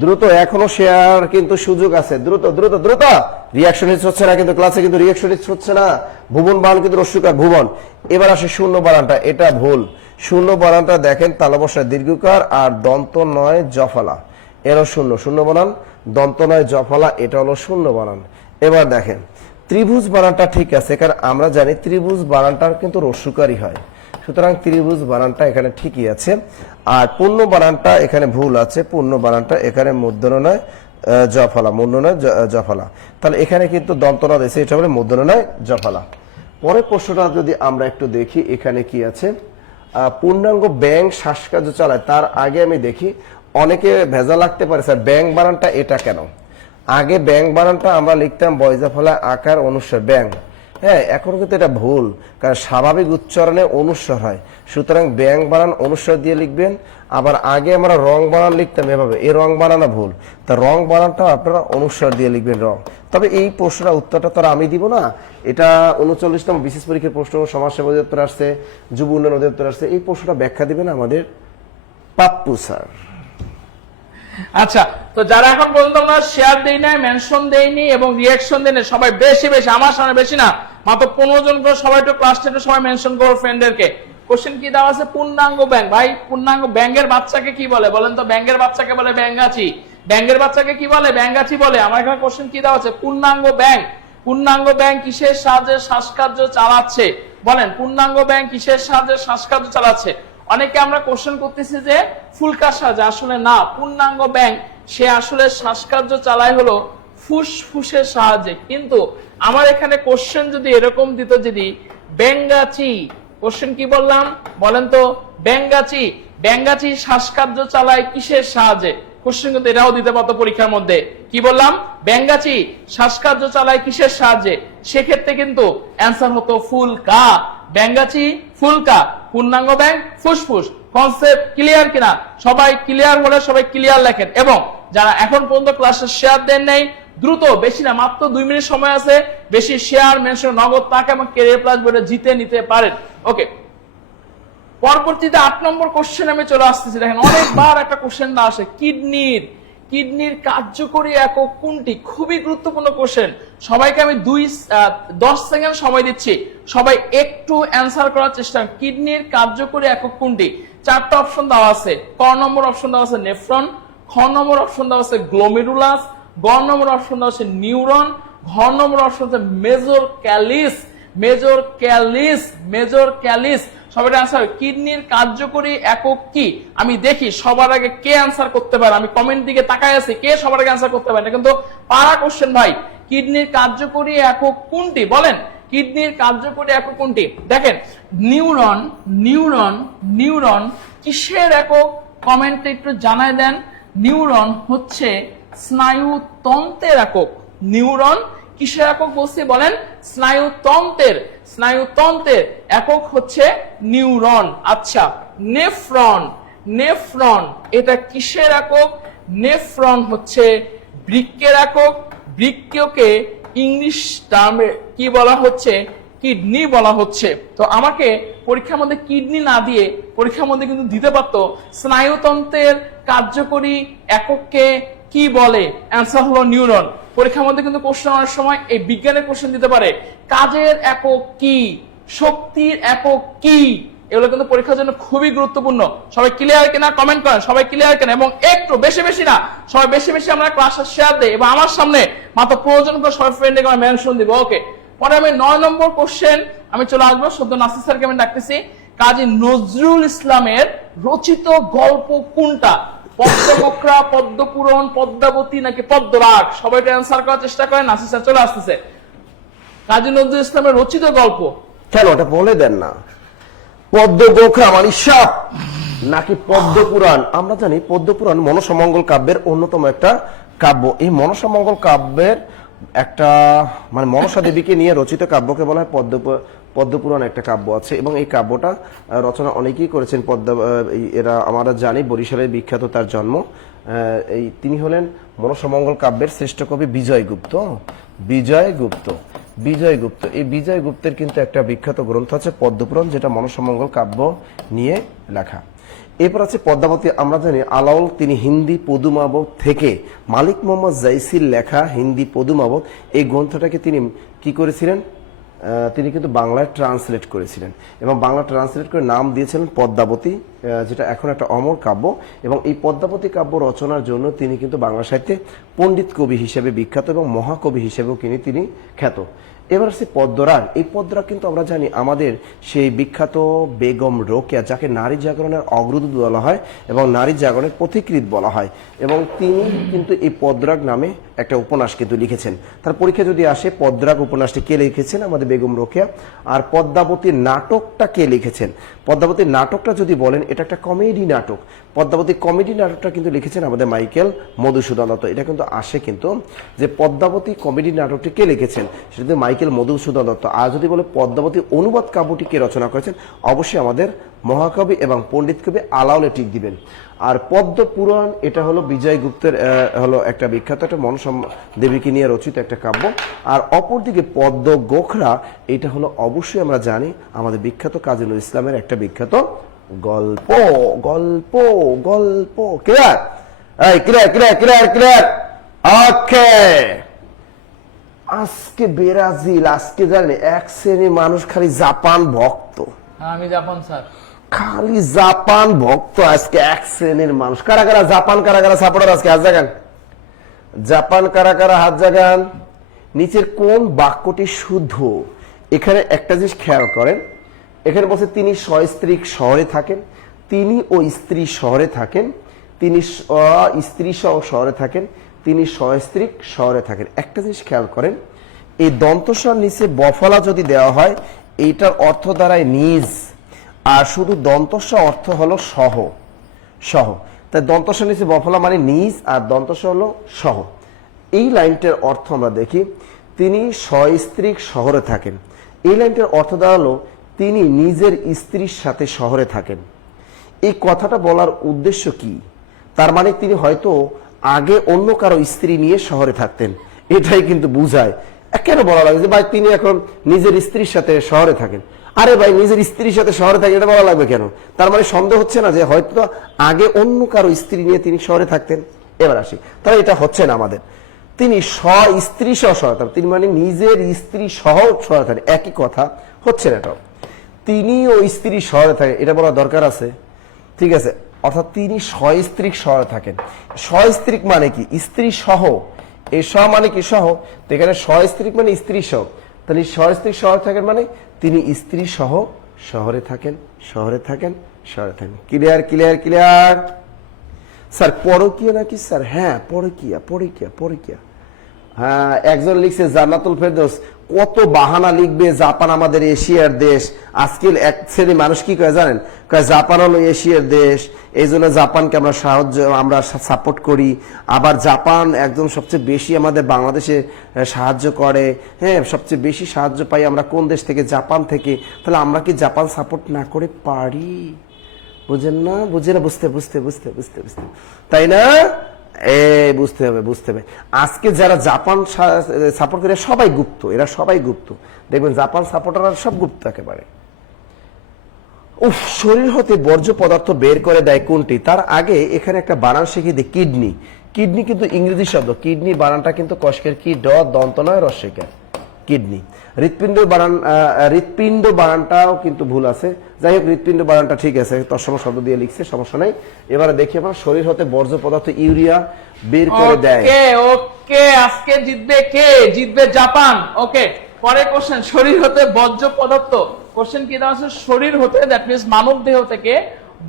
দ্রুত, এখনো শেয়ার কিন্তু সুযোগ আছে, দ্রুত দ্রুত দ্রুত। রিয়াকশন হচ্ছে না কিন্তু ক্লাসে, কিন্তু রিয়াকশন হচ্ছে না। ভুবন বানান কিন্তু রস্যকার, ভুবন। এবার আসে শূন্য বানানটা, এটা ভুল। শূন্য বানানটা দেখেন তালবসা দীর্ঘকার আর দন্ত নয় জফলা, এরও শূন্য, শূন্য বানান, দন্ত নয় জফলা, এটা হলো শূন্য বানান। এবার দেখেন ত্রিভুজ বানানটা ঠিক আছে, কারণ আমরা জানি ত্রিভুজ বানানটা কিন্তু রস্যকারই হয়, সুতরাং ত্রিভুজ বানানটা এখানে ঠিকই আছে। আর পূর্ণ বানানটা এখানে ভুল আছে, পূর্ণ বানানটা এখানে মূর্ধন্য নয় জফলা, মূর্ধন্য নয় জফলা, তাহলে এখানে কিন্তু দন্তনা দিয়েছে, এটা বলে মূর্ধন্য নয় জফলা। পরের প্রশ্নটা যদি আমরা একটু দেখি, এখানে কি আছে, পূর্ণাঙ্গ ব্যাং শ্বাসকার্য চালায়, তার আগে আমি দেখি অনেকে ভেজা লাগতে পারে স্যার ব্যাং বানানটা এটা কেন। আগে ব্যাং বানানটা আমরা লিখতাম বয়জা ফলা আকার অনুস্বার ব্যাং, হ্যাঁ, এখন কিন্তু এটা ভুল, কারণ স্বাভাবিক উচ্চারণে অনুস্বার হয়, সুতরাং ব্যাং বানান অনুস্বার দিয়ে লিখবেন। আবার আগে আমরা রং বানান লিখতাম এভাবে, এই রং বানানো ভুল, তা রং বানানটা আপনারা অনুস্বার দিয়ে লিখবেন, রং। তবে এই প্রশ্নটা উত্তরটা তো আমি দিব না, এটা 39তম বিশেষ পরীক্ষার প্রশ্ন, সমাজসেবা অধিদপ্তর আসছে, যুব উন্নয়ন অধিদপ্তর আসছে, এই প্রশ্নটা ব্যাখ্যা দিবেন আমাদের পাপ্পু স্যার। আচ্ছা, তো যারা এখন পর্যন্ত আমরা শেয়ার দেই নাই, মেনশন দেইনি এবং রিয়াকশন দেইনি, সবাই বেশি বেশি, আমার সামনে বেশি না, মাত্র 15 জন করে সবাই একটু ক্লাস টেনে সবাই মেনশন করো ফ্রেন্ডদেরকে। কোশ্চেন কি দেওয়া আছে? পূর্ণাঙ্গ ব্যাং। ভাই পূর্ণাঙ্গ ব্যাঙের বাচ্চাকে কি বলে বলেন তো? ব্যাঙের বাচ্চাকে বলে ব্যাঙাচি। ব্যাঙের বাচ্চাকে কি বলে? ব্যাঙাচি বলে। আমার এখানে কোশ্চেন কি দেওয়া আছে? পূর্ণাঙ্গ ব্যাং। পূর্ণাঙ্গ ব্যাং কিসের সাহায্যে শ্বাসকার্য চালাচ্ছে? বলেন পূর্ণাঙ্গ ব্যাং কিসের সাহায্যে শ্বাসকার্য চালাচ্ছে? অনেকে আমরা কোশ্চেন করতেছি যে ফুলকার সাহায্যে, আসলে না, পূর্ণাঙ্গ ব্যাং সে আসলে শ্বাসকার্য চালায় হলো ফুসফুসের সাহায্যে। কিন্তু আমার এখানে কোশ্চেন যদি এরকম দিত, যদি ব্যাঙ্গাচি, কোশ্চেন কি বললাম বলেন তো? ব্যাঙ্গাচি। ব্যাঙ্গাচি শ্বাসকার্য চালায় কিসের সাহায্যে? কোশ্চেন কিন্তু এটাও দিতে পারতো পরীক্ষার মধ্যে। কি বললাম? ব্যাঙ্গাচি শ্বাসকার্য চালায় কিসের সাহায্যে? সেক্ষেত্রে কিন্তু অ্যান্সার হতো ফুলকা। ব্যাঙ্গাচি ফুলকা, পূর্ণাঙ্গ ব্যাং ফুসফুস। কনসেপ্ট ক্লিয়ার কিনা? সবাই ক্লিয়ার হলে সবাই ক্লিয়ার লেখেন। এবং যারা এখন পর্যন্ত ক্লাসে শেয়ার দেন নাই, দ্রুত, বেশি না, মাত্র 2 মিনিট সময় আছে, বেশি শেয়ার, মেনশন, নগদ টাকা এবং ক্যারিয়ার প্লাস বইটা জিতে নিতে পারেন। ওকে, পরবর্তীতে 8 নম্বর কোশ্চেন আমি চলে আসতেছি। দেখেন অনেকবার একটা কোশ্চেন না আসে, কিডনির কার্যকরী একক কোনটি? খুবই গুরুত্বপূর্ণ কোশ্চেন। সবাইকে আমি 10 সেকেন্ড সময় দিচ্ছি, সবাই একটু অ্যান্সার করার চেষ্টা। কিডনির কার্যকরী একক কোনটি? 4টা অপশন দেওয়া আছে। ক নম্বর অপশন দেওয়া আছে নেফ্রন, খ নম্বর অপশন দেওয়া আছে গ্লোমেরুলাস, গ নম্বর অপশন দেওয়া আছে নিউরন, ঘ নম্বর অপশন আছে মেজর ক্যালিস। Major Kallis. সবাই আনসার। কিডনির কার্যকরী একক কি? আমি দেখি সবার আগে কে আনসার করতে পারে। আমি কমেন্ট দিকে তাকাই আছি, কে সবার আগে আনসার করতে পারে। এটা কিন্তু পারা কোশ্চেন ভাই। কিডনির কার্যকরী একক কোনটি? বলেন কিডনির কার্যকরী একক কোনটি? দেখেন নিউরন কিসের একক? কমেন্টে একটু জানায় দেন। নিউরন হচ্ছে স্নায়ুতন্ত্রের একক। নিউরন কিসের একক বলছি বলেন? স্নায়ুতন্ত্রের একক হচ্ছে নিউরন। আচ্ছা, নেফ্রন এটা কিসের একক? নেফ্রন হচ্ছে বৃক্কের একক। বৃক্ককে ইংলিশ টার্মে কি বলা হচ্ছে? কিডনি বলা হচ্ছে। তো আমাকে পরীক্ষার মধ্যে কিডনি না দিয়ে পরীক্ষার মধ্যে কিন্তু দিতে পারতো স্নায়ুতন্ত্রের কার্যকরী একককে কি বলে? অ্যান্সার হলো নিউরন। পরীক্ষার মধ্যে কিন্তু কোশ্চেন অনেক সময় এই বিজ্ঞানের কোশ্চেন দিতে পারে, কাজের একক কি, শক্তির একক কি, এগুলো কিন্তু পরীক্ষার জন্য খুবই গুরুত্বপূর্ণ। সবাই ক্লিয়ার কিনা? কমেন্ট করেন সবাই ক্লিয়ার কিনা। এবং একটু বেশি বেশি না, সবাই বেশি বেশি আমরা ক্লাসে শেয়ার দেই এবং আমার সামনে মাত্র প্রয়োজন করে সবাই ফ্রেন্ডকে আমরা মেনশন দিব। ওকে, পরে আমি 9 নম্বর কোশ্চেন আমি চলে আসবো। সদ্য নাসির স্যারকে আমি ডাকতেছি। কাজী নজরুল ইসলামের রচিত গল্প কোনটা? পদ্মবক্রা, পদ্মপুরণ, পদ্মাবতী নাকি পদ্মরাগ? সবাই অ্যান্সার করার চেষ্টা করেন। নাসির স্যার চলে আসতেছে। কাজী নজরুল ইসলামের রচিত গল্প। কেন ওটা বলে দেন না? পদ্মবক্রা মানে সাপ নাকি পদ্মপুরাণ? আমরা জানি পদ্মপুরাণ মনসামঙ্গল কাব্যের অন্যতম একটা কাব্য। এই মনসামঙ্গল কাব্যের একটা মানে মনসা দেবীকে নিয়ে রচিত কাব্যকে বলা হয় পদ্মপুরাণ একটা কাব্য আছে, এবং এই কাব্যটা রচনা অনেকেই করেছেন। এরা আমরা জানি বরিশালের বিখ্যাত তার জন্ম। তিনি হলেন মনসামঙ্গল কাব্যের শ্রেষ্ঠ কবি বিজয়গুপ্ত। এই বিজয়গুপ্তের কিন্তু একটা বিখ্যাত গ্রন্থ আছে পদ্মপুরাণ, যেটা মনসামঙ্গল কাব্য নিয়ে লেখা। এরপর আছে পদ্মাবতী। আমরা জানি আলাউল তিনি হিন্দি পদুমাবত থেকে মালিক মোহাম্মদ জাইসির লেখা হিন্দি পদুমাবত এই গ্রন্থটাকে তিনি কি করেছিলেন, তিনি কিন্তু বাংলায় ট্রান্সলেট করেছিলেন, এবং বাংলা ট্রান্সলেট করে নাম দিয়েছিলেন পদ্মাবতী, যেটা এখন একটা অমর কাব্য। এবং এই পদ্মাবতী কাব্য রচনার জন্য তিনি কিন্তু বাংলা সাহিত্যে পণ্ডিত কবি হিসেবে বিখ্যাত এবং মহাকবি হিসেবেও তিনি খ্যাত। এবার আসছে পদ্মরাগ। এই পদ্মরাগ কিন্তু আমরা জানি আমাদের সেই বিখ্যাত বেগম রোকেয়া, যাকে নারী জাগরণের অগ্রদূত বলা হয় এবং নারী জাগরণের পথিকৃৎ বলা হয়, এবং তিনি কিন্তু এই পদ্মরাগ নামে একটা উপন্যাস কিন্তু লিখেছেন। তার পরীক্ষা যদি আসে পদ্মরাগ উপন্যাসটি কে লিখেছেন, আমাদের বেগম রোকেয়া। আর পদ্মাবতীর নাটকটা কে লিখেছেন, পদ্মাবতীর নাটকটা যদি বলেন এটা একটা কমেডি নাটক। পদ্মাবতী কমেডি নাটকটা কিন্তু লিখেছেন আমাদের মাইকেল মধুসূদন দত্ত। এটা কিন্তু আসে কিন্তু যে পদ্মাবতী কমেডি নাটকটি কে লিখেছেন, সেটা মাইকেল মধুসূদন দত্ত। আর যদি বলে পদ্মাবতী অনুবাদ কাব্যটি কে রচনা করেছেন, অবশ্যই আমাদের মহাকবি এবং পণ্ডিত কবি আলাওলে টিক দিবেন। আর পদ্মপুরাণ এটা হলো বিজয়গুপ্তের হলো একটা বিখ্যাত একটা মনসা দেবীকে নিয়ে রচিত একটা কাব্য। আর অপরদিকে পদ্ম গোখরা এটা হলো অবশ্যই আমরা জানি আমাদের বিখ্যাত কাজী নজরুল ইসলামের একটা বিখ্যাত গল্প। ক্লিয়ার? ক্লিয়ার। ওকে, আজকে ব্রাজিল, আজকে জানেন এক শ্রেণীর মানুষ খালি জাপান ভক্ত। আমি জাপান স্যার, খালি জাপান ভক্ত আজকে এক শ্রেণীর মানুষ। কারা কারা জাপান, কারা কারা সাপোর্টার আজকে হাত জাগান। জাপান কারা কারা হাত জাগান। নিচের কোন বাক্যটি শুদ্ধ? এখানে একটা জিনিস খেয়াল করেন, এখানে বলছে তিনি সস্ত্রীক শহরে থাকেন, তিনি ও স্ত্রী শহরে থাকেন, তিনি স্ত্রী সহ শহরে থাকেন, তিনি সস্ত্রীক শহরে থাকেন। একটা জিনিস খেয়াল করেন, এই দন্তস্বর নিচে বফলা যদি দেওয়া হয় এইটার অর্থ দাঁড়ায় নিজ, আর শুধু দন্তস্ব অর্থ হলো সহ। তাই দন্তস্ব নিচে বফলা মানে নিজ আর দন্তস্ব হলো সহ। এই লাইনটার অর্থ আমরা দেখি, তিনি সস্ত্রীক শহরে থাকেন। এই লাইনটার অর্থ দাঁড়ালো তিনি নিজের স্ত্রীর সাথে শহরে থাকেন। এই কথাটা বলার উদ্দেশ্য কি? তার মানে তিনি হয়তো আগে অন্য কারো স্ত্রী নিয়ে শহরে থাকতেন, এটাই কিন্তু বুঝায়। কেন বলা লাগে যে ভাই তিনি এখন নিজের স্ত্রীর সাথে শহরে থাকেন? আরে ভাই নিজের স্ত্রীর সাথে শহরে থাকে এটা বলা লাগবে কেন? তার মানে সন্দেহ হচ্ছে না যে হয়তো আগে অন্য কারো স্ত্রী নিয়ে তিনি শহরে থাকতেন? এবার আসি, তাহলে এটা হচ্ছে না আমাদের তিনি স্ত্রী সহ শহরে থাকেন, তিনি মানে নিজের স্ত্রী সহ শহরে থাকেন, একই কথা হচ্ছে না। এটাও তিনি ও স্ত্রী শহরে থাকে এটা বলা দরকার আছে, ঠিক আছে? অর্থাৎ তিনি সস্ত্রীক শহরে থাকেন। সস্ত্রীক মানে কি? স্ত্রী সহ। এই সহ মানে কি? সহ। তো এখানে সস্ত্রীক মানে স্ত্রী সহ, তাহলে সস্ত্রীক শহরে থাকেন মানে তিনি স্ত্রী সহ শহরে থাকেন। ক্লিয়ার? স্যার পরকীয়া নাকি স্যার? হ্যাঁ পরকীয়া। হ্যাঁ, একজন লিখছে জান্নাতুল ফেরদৌস। কত বাহানা লিখবে, জাপান আমাদের এশিয়ার দেশ। আজকে এক শ্রেণী মানুষ কি কয় জানেন? জাপান হলো এশিয়ার দেশ, এই জন্য জাপানকে আমরা সাপোর্ট করি। আবার জাপান একদম সবচেয়ে বেশি আমাদের বাংলাদেশে সাহায্য করে। হ্যাঁ, সবচেয়ে বেশি সাহায্য পাই আমরা কোন দেশ থেকে? জাপান থেকে। তাহলে আমরা কি জাপান সাপোর্ট না করে পারি? বুঝেন না? বুঝতে তাই না? বুঝতে হবে। আজকে যারা জাপান সাপোর্ট করে সবাই গুপ্ত, এরা সবাই গুপ্ত। দেখবেন জাপান সাপোর্টাররা সব গুপ্ত একেবারে। শরীর হতে বর্জ্য পদার্থ বের করে দেয় কোনটি? তার আগে এখানে একটা বানান শিখিয়ে দিই, কিডনি। কিডনি কিন্তু ইংরেজি শব্দ। কিডনি বানানটা কিন্তু কষ্কের কি, ড দন্ত নয়, রস্বইকার, কিডনি। হৃৎপিণ্ড বানানটাও কিন্তু ভুল আছে। যাই হোক, হৃৎপিণ্ড বানানটা ঠিক আছে, তৎসম শব্দ দিয়ে লিখছে, সমস্যা নাই। এবারে দেখি আমরা শরীর হতে বর্জ্য পদার্থ ইউরিয়া বের করে দেয়। ওকে, আজকে জিতবে কে? জিতবে জাপান। ওকে, পরে কোশ্চেন, শরীর হতে বর্জ্য পদার্থ। কোশ্চেন কি দেওয়া আছে? শরীর হতে, দ্যাট মিনস মানব দেহ থেকে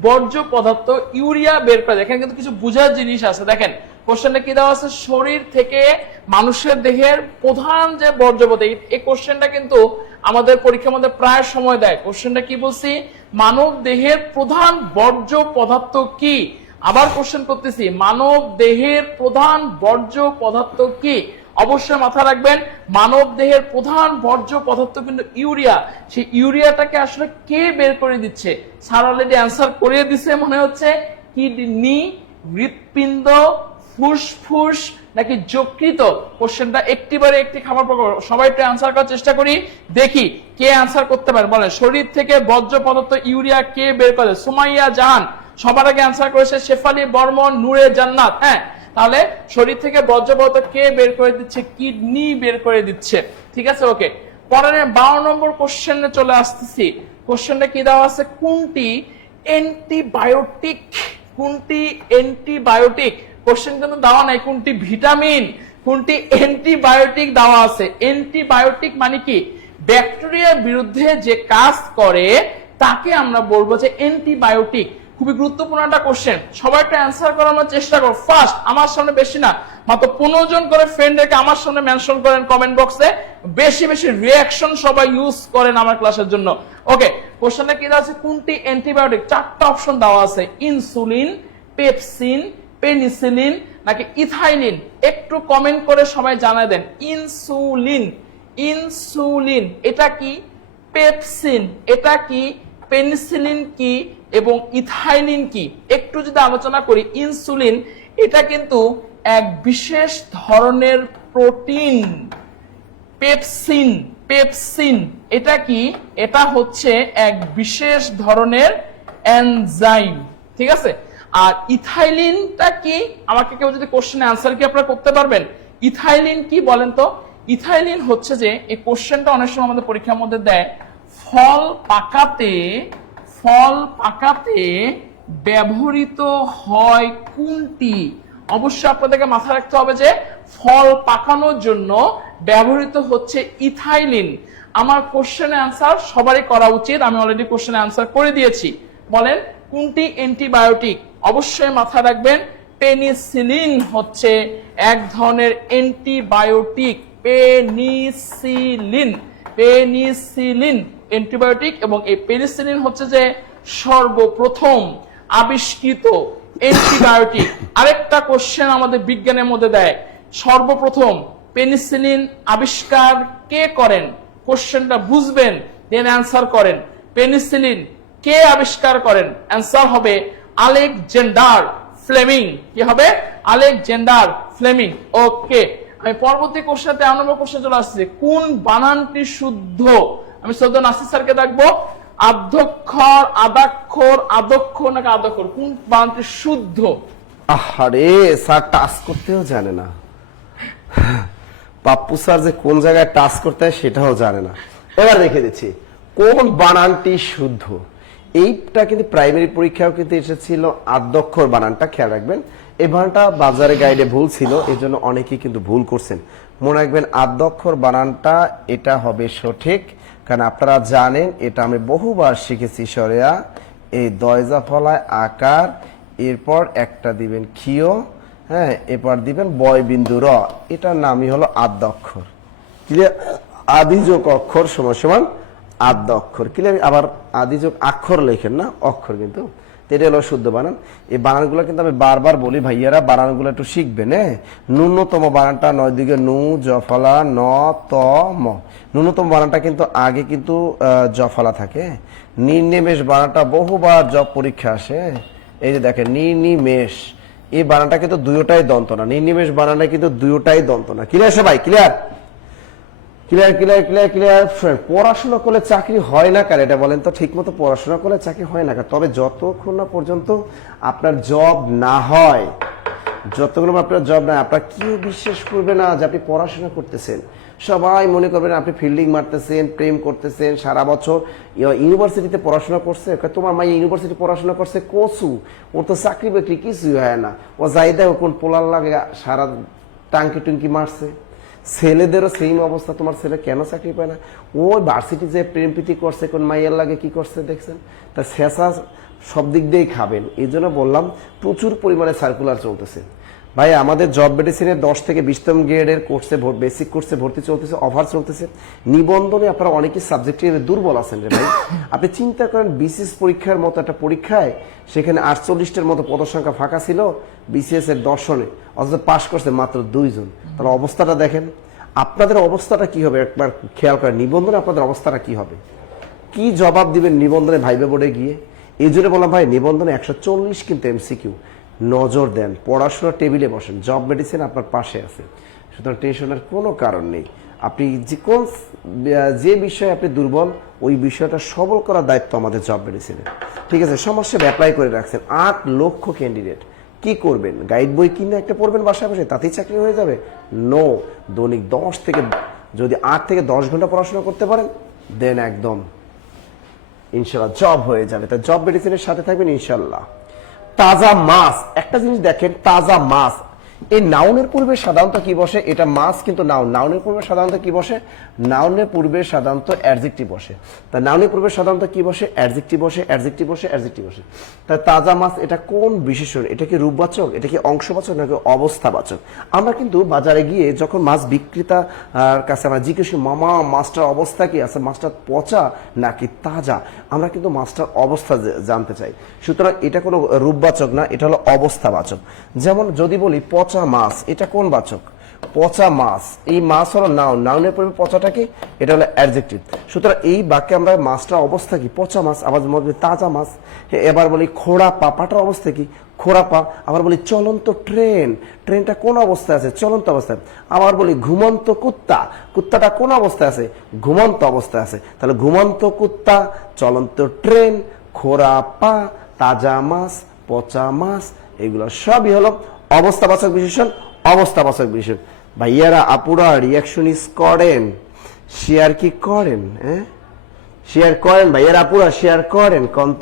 বর্জ্য পদার্থ ইউরিয়া বের করে দেয়। এখানে কিন্তু কিছু বোঝার জিনিস আছে। দেখেন কোশ্চেনটা কি দেওয়া আছে? শরীর থেকে মানুষের দেহের প্রধান যে বর্জ্য পদার্থ, এই কোশ্চেনটা কিন্তু আমাদের পরীক্ষার মধ্যে প্রায় সময় দেয়। কোশ্চেনটা কি বলছি? মানব দেহের প্রধান বর্জ্য পদার্থ কি? আবার কোশ্চেন করতেছি, মানব দেহের প্রধান বর্জ্য পদার্থ কি? অবশ্যই মাথা রাখবেন মানব দেহের প্রধান বর্জ্য পদার্থ কিন্তু ইউরিয়া। সেই ইউরিয়াটাকে আসলে কে বের করে দিচ্ছে? স্যার অলরেডি অ্যান্সার করিয়ে দিছে মনে হচ্ছে। কিডনি, হৃৎপিণ্ড, ফুসফুস নাকি যকৃত? কোশ্চেনটা একটিবারে একটি খাবার প্রকার, সবাই একটু অ্যান্সার করার চেষ্টা করি, দেখি কে অ্যান্সার করতে পারে। বলে শরীর থেকে বর্জ্য পদার্থ ইউরিয়া কে বের করে? সুমাইয়া জাহান সবার আগে অ্যান্সার করেছে, শেফালি বর্মন, নূরে জান্নাত। হ্যাঁ, তাহলে শরীর থেকে বর্জ্য পদার্থ কে বের করে দিচ্ছে? কিডনি বের করে দিচ্ছে। ঠিক আছে, ওকে। পরের 52 নম্বর কোশ্চেনে চলে আসতেছি। কোশ্চেনটা কি দেওয়া আছে? কোনটি অ্যান্টিবায়োটিক? কোনটি অ্যান্টিবায়োটিক? কোশ্চেন কিন্তু দেওয়া নাই কোনটি ভিটামিন, কোনটি অ্যান্টিবায়োটিক দেওয়া আছে। অ্যান্টিবায়োটিক মানে কি? ব্যাকটেরিয়ার বিরুদ্ধে যে কাজ করে তাকে আমরা বলবো যে অ্যান্টিবায়োটিক। খুবই গুরুত্বপূর্ণ একটা কোশ্চেন, সবাই একটা অ্যান্সার করার চেষ্টা করো। ফার্স্ট, আমার সামনে বেশি না, মাত্র 15 জন করে ফ্রেন্ড রেখে আমার সামনে মেনশন করেন কমেন্ট বক্সে, বেশি বেশি রিঅ্যাকশন সবাই ইউজ করেন আমার ক্লাসের জন্য। ওকে, কোশ্চেনটা কি দেওয়া আছে? কোনটি অ্যান্টিবায়োটিক? 4টা অপশন দেওয়া আছে, ইনসুলিন, পেপসিন, পেনিসিলিন নাকি ইথাইলিন। একটু কমেন্ট করে সবাই জানায় দেন। ইনসুলিন, ইনসুলিন এটা কি? পেপসিন এটা কি? পেনিসিলিন কি? এবং ইথাইলিন কি? একটু যদি আলোচনা করি, ইনসুলিন এটা কিন্তু এক বিশেষ ধরনের প্রোটিন। পেপসিন, পেপসিন এটা কি? এটা হচ্ছে এক বিশেষ ধরনের এনজাইম। ঠিক আছে, আর ইথাইলিনটা কি? আমাকে কেউ যদি কোশ্চেনে আনসার কি আপনারা করতে পারবেন? ইথাইলিন কি বলেন তো? ইথাইলিন হচ্ছে যে, এই কোশ্চেনটা অনেক সময় আমাদের পরীক্ষার মধ্যে দেয়, ফল পাকাতে, ফল পাকাতে ব্যবহৃত হয় কোনটি? অবশ্যই আপনাদেরকে মাথায় রাখতে হবে যে ফল পাকানোর জন্য ব্যবহৃত হচ্ছে ইথাইলিন। আমার কোশ্চেনে আনসার সবারই করা উচিত, আমি অলরেডি কোশ্চেনে আনসার করে দিয়েছি। বলেন কোনটি অ্যান্টিবায়োটিক? অবশ্যই মাথায় রাখবেন পেনিসিলিন হচ্ছে এক ধরনের অ্যান্টিবায়োটিক। পেনিসিলিন, পেনিসিলিন অ্যান্টিবায়োটিক, এবং এই পেনিসিলিন হচ্ছে যে সর্বপ্রথম আবিষ্কৃত অ্যান্টিবায়োটিক। আরেকটা কোশ্চেন আমাদের বিজ্ঞানের মধ্যে দেয়, সর্বপ্রথম পেনিসিলিন আবিষ্কার কে করেন? কোশ্চেনটা বুঝবেন, দেন অ্যান্সার করেন। পেনিসিলিন কে আবিষ্কার করেন? অ্যান্সার হবে আলেকজান্ডার ফ্লেমিং। কি হবে? Alexander Fleming. ওকে, আমি পরবর্তী কোশ্চেন 13 নম্বর কোশ্চেন চলে আসছে। কোন বানানটি শুদ্ধ? আমি সদ্য নাসির স্যারকে দেখবো, আদ্যক্ষর, আদাক্ষর, আদক্ষর নাকি আদক্ষর, কোন বানানটি শুদ্ধ? আরে স্যার টাচ করতেও জানে না, পাপ্পু স্যার যে কোন জায়গায় টাচ করতে হয় সেটাও জানে না। এবার দেখে দিচ্ছি কোন বানানটি শুদ্ধ। এইটা কিন্তু প্রাইমারি পরীক্ষাও কিন্তু এসেছিল, আদ্যক্ষর বানানটা খেয়াল রাখবেন। এই বানানটা বাজারে গাইডে ভুল ছিল, এই জন্য অনেকেই কিন্তু ভুল করছেন। মনে রাখবেন আদ্যক্ষর বানানটা এটা হবে সঠিক, কারণ আপনারা জানেন এটা আমি বহুবার শিখেছি। সরেয়া এই দয়জা ফলায় আকার, এরপর একটা দিবেন ক্ষীয়, হ্যাঁ, এরপর দিবেন বয় বিন্দু র, এটার নামই হলো আদ্যক্ষর। ক্লিয়ার? আদিযোগ অক্ষর সমান সমান আদ্য অক্ষর। ক্লিয়ার? আবার আদিযোগ অক্ষর লেখেন না, অক্ষর কিন্তু। এটা হলো শুদ্ধ বানান। এই বানানগুলো কিন্তু আমি বারবার বলি ভাইয়ারা, বানানগুলো একটু শিখবেন। হ্যাঁ, ন্যূনতম বানানটা 9 দিকে নু, জফলা, ন, ত, ম। ন্যূনতম বানানটা কিন্তু আগে কিন্তু জফলা থাকে। নির্নিমেষ বানানটা বহুবার জব পরীক্ষা আসে। এই যে দেখেন নির্নিমেষ, এই বানানটা কিন্তু দুইটাই দন্ত না। নির্নিমেষ বানানটা কিন্তু দুইটাই দন্ত না। ক্লিয়ার সবাই? Clear clear clear clear clear. পড়াশোনা করলে চাকরি হয় না কার? এটা বলেন তো, ঠিক মতো পড়াশোনা করলে চাকরি হয় না কার? তবে যতক্ষণ না পর্যন্ত আপনার জব না হয়, যতক্ষণ আপনার জব না, আপনার কেউ বিশ্বাস করবে না যে আপনি পড়াশোনা করতেছেন। সবাই মনে করবেন আপনি ফিল্ডিং মারতেছেন, প্রেম করতেছেন, সারা বছর ইউনিভার্সিটিতে পড়াশোনা করছে। তোমার মা ইউনিভার্সিটি পড়াশোনা করছে কচু, ওর তো চাকরি বাকরি কিছুই হয় না। ও যাই দেখো কোন পোলার লাগে সারা টাঙ্কি টুঙ্কি মারছে। ছেলেদেরও সেম অবস্থা। তোমার ছেলে কেন চাকরি পায় না? ওই ভার্সিটি যে প্রেম প্রীতি করছে, কোন মাইয়ের লাগে কি করছে দেখছেন? তা শেষা সব দিক দিয়েই খাবেন। এই জন্য বললাম প্রচুর পরিমাণে সার্কুলার চলতেছে। ভাই আমাদের জব মেডিসিনের 10 থেকে 20তম গ্রেডের কোর্সে বেসিক কোর্সে ভর্তি চলতেছে, অফার চলতেছে। নিবন্ধনে আপনারা অনেকেই সাবজেক্টে দুর্বল আছেন রে ভাই। আপনি চিন্তা করেন বিসিএস পরীক্ষার মতো একটা পরীক্ষায় সেখানে 48টার মতো পদসংখ্যা ফাঁকা ছিল বিসিএস এর দর্শনে, অথচ পাশ করছে মাত্র 2 জন। তাহলে অবস্থাটা দেখেন, আপনাদের অবস্থাটা কি হবে একবার খেয়াল করেন। নিবন্ধনে আপনাদের অবস্থাটা কি হবে, কি জবাব দিবেন নিবন্ধনে ভাইবে বোর্ডে গিয়ে? এই জন্য বললাম ভাই নিবন্ধনে 140 কিন্তু এমসিকিউ। নজর দেন, পড়াশোনার টেবিলে বসেন, জব মেডিসিন আপনার পাশে আছে, সুতরাং টেনশনের কোনো কারণ নেই। আপনি যে বিষয়ে আপনি দুর্বল ওই বিষয়টা সবল করার দায়িত্ব আমাদের জব মেডিসিনের। ঠিক আছে, সমস্যা অ্যাপ্লাই করে রাখছেন 8 লক্ষ ক্যান্ডিডেট। কি করবেন? গাইড বই কিনে একটা পড়বেন বাসায় বসে, তাতেই চাকরি হয়ে যাবে? নো, দৈনিক 10 থেকে যদি 8 থেকে 10 ঘন্টা পড়াশোনা করতে পারেন দেন একদম ইনশাল্লাহ জব হয়ে যাবে। তাই জব মেডিসিনের সাথে থাকবেন ইনশাল্লাহ। তাজা মাছ, একটা জিনিস দেখেন, তাজা মাছ এই নাউনের পূর্বে সাধারণত কি বসে? এটা মাছ কিন্তু নাউন। নাউনের পূর্বে সাধারণত কি বসে? নাউনের পূর্বে সাধারণত অ্যাডজেক্টিভ বসে। তা নাউনের পূর্বে সাধারণত কি বসে? অ্যাডজেক্টিভ বসে, অ্যাডজেক্টিভ বসে, অ্যাডজেক্টিভ বসে। তাই তাজা মাছ এটা কোন বিশেষণ? এটা কি রূপবাচক, এটা কি অংশবাচক, নাকি অবস্থাবাচক? আমরা কিন্তু বাজারে গিয়ে যখন মাছ বিক্রেতার কাছে আমরা জিজ্ঞেস করি, মামা মাছটার অবস্থা কি আছে, মাছটা পচা নাকি তাজা, আমরা কিন্তু মাছটার অবস্থা জানতে চাই। সুতরাং এটা কোনো রূপবাচক না, এটা হলো অবস্থাবাচক। যেমন যদি বলি পচা মাছ, এটা কোন বাচক? পচা মাছ, এই মাছ হলো নাউন, নাউনের পরে পচাটা কি? এটা হলো অ্যাডজেক্টিভ। সুতরাং এই বাক্যে আমরা মাছটার অবস্থা কি? পচা মাছ। আবার বলি তাজা মাছ। এবার বলি খোড়া পা, পাটার অবস্থা কি? খোড়া পা। আবার বলি চলন্ত ট্রেন, ট্রেনটা কোন অবস্থায় আছে? চলন্ত অবস্থায়। আবার বলি ঘুমন্ত কুত্তা, কুত্তাটা কোন অবস্থায় আছে? ঘুমন্ত অবস্থায় আছে। তাহলে ঘুমন্ত কুত্তা, চলন্ত ট্রেন, খোড়া পা, তাজা মাছ, পচা মাছ, এগুলো সবই হলো অবস্থাবাচক বিশেষণ, অবস্থাবাচক বিশেষণ। ভাইয়ারা আপুরা রিয়াকশনিস করেন, শেয়ার কি করেন? হ্যাঁ শেয়ার করেন ভাইয়ারা আপুরা, শেয়ার করেন, কন্ত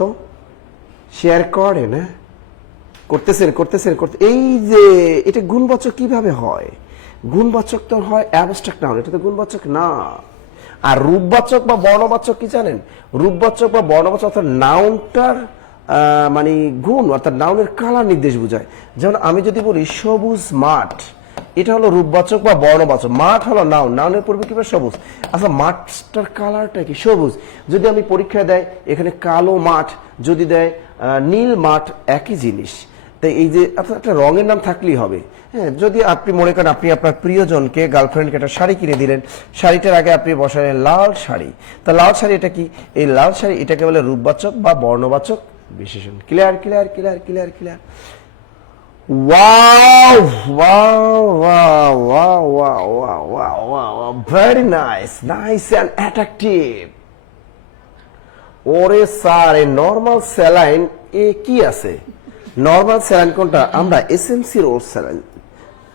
শেয়ার করেন? হ্যাঁ করতেছেন, করতেছেন, করতে। এই যে এটা গুণবাচক কিভাবে হয়? গুণবাচক তো হয় অ্যাবস্ট্রাক্ট নাউন, এটা তো গুণবাচক না। আর রূপবাচক বা বর্ণবাচক কি জানেন? রূপবাচক বা বর্ণবাচক অর্থাৎ নাউনটার মানে গুণ অর্থাৎ নাউনের কালার নির্দেশ বোঝায়। যেমন আমি যদি বলি সবুজ মাঠ, এটা হলো রূপবাচক বা বর্ণবাচক। মাঠ হলো নাউন, নাউনের পূর্বে কি সবুজ। আচ্ছা মাঠটার কালারটা কি? সবুজ। যদি আমি পরীক্ষায় দেয় এখানে কালো মাঠ, যদি দেয় নীল মাঠ, একই জিনিস। তাই এই যে একটা রঙের নাম থাকলেই হবে। হ্যাঁ, যদি আপনি মনে করেন আপনি আপনার প্রিয়জনকে, গার্লফ্রেন্ডকে একটা শাড়ি কিনে দিলেন, শাড়িটার আগে আপনি বসালেন লাল শাড়ি, তা লাল শাড়ি এটা কি? এই লাল শাড়ি এটাকে বলে রূপবাচক বা বর্ণবাচক বিশেষণ। Clear, clear, clear, clear, clear. Wow, wow, wow, wow, wow, wow, wow, wow, very nice, nice and attractive. ওরে স্যার, এই নরমাল স্যালাইন এ কি আছে? নরমাল স্যালাইন কোনটা? আমরা এসএমসি ওর স্যালাইন।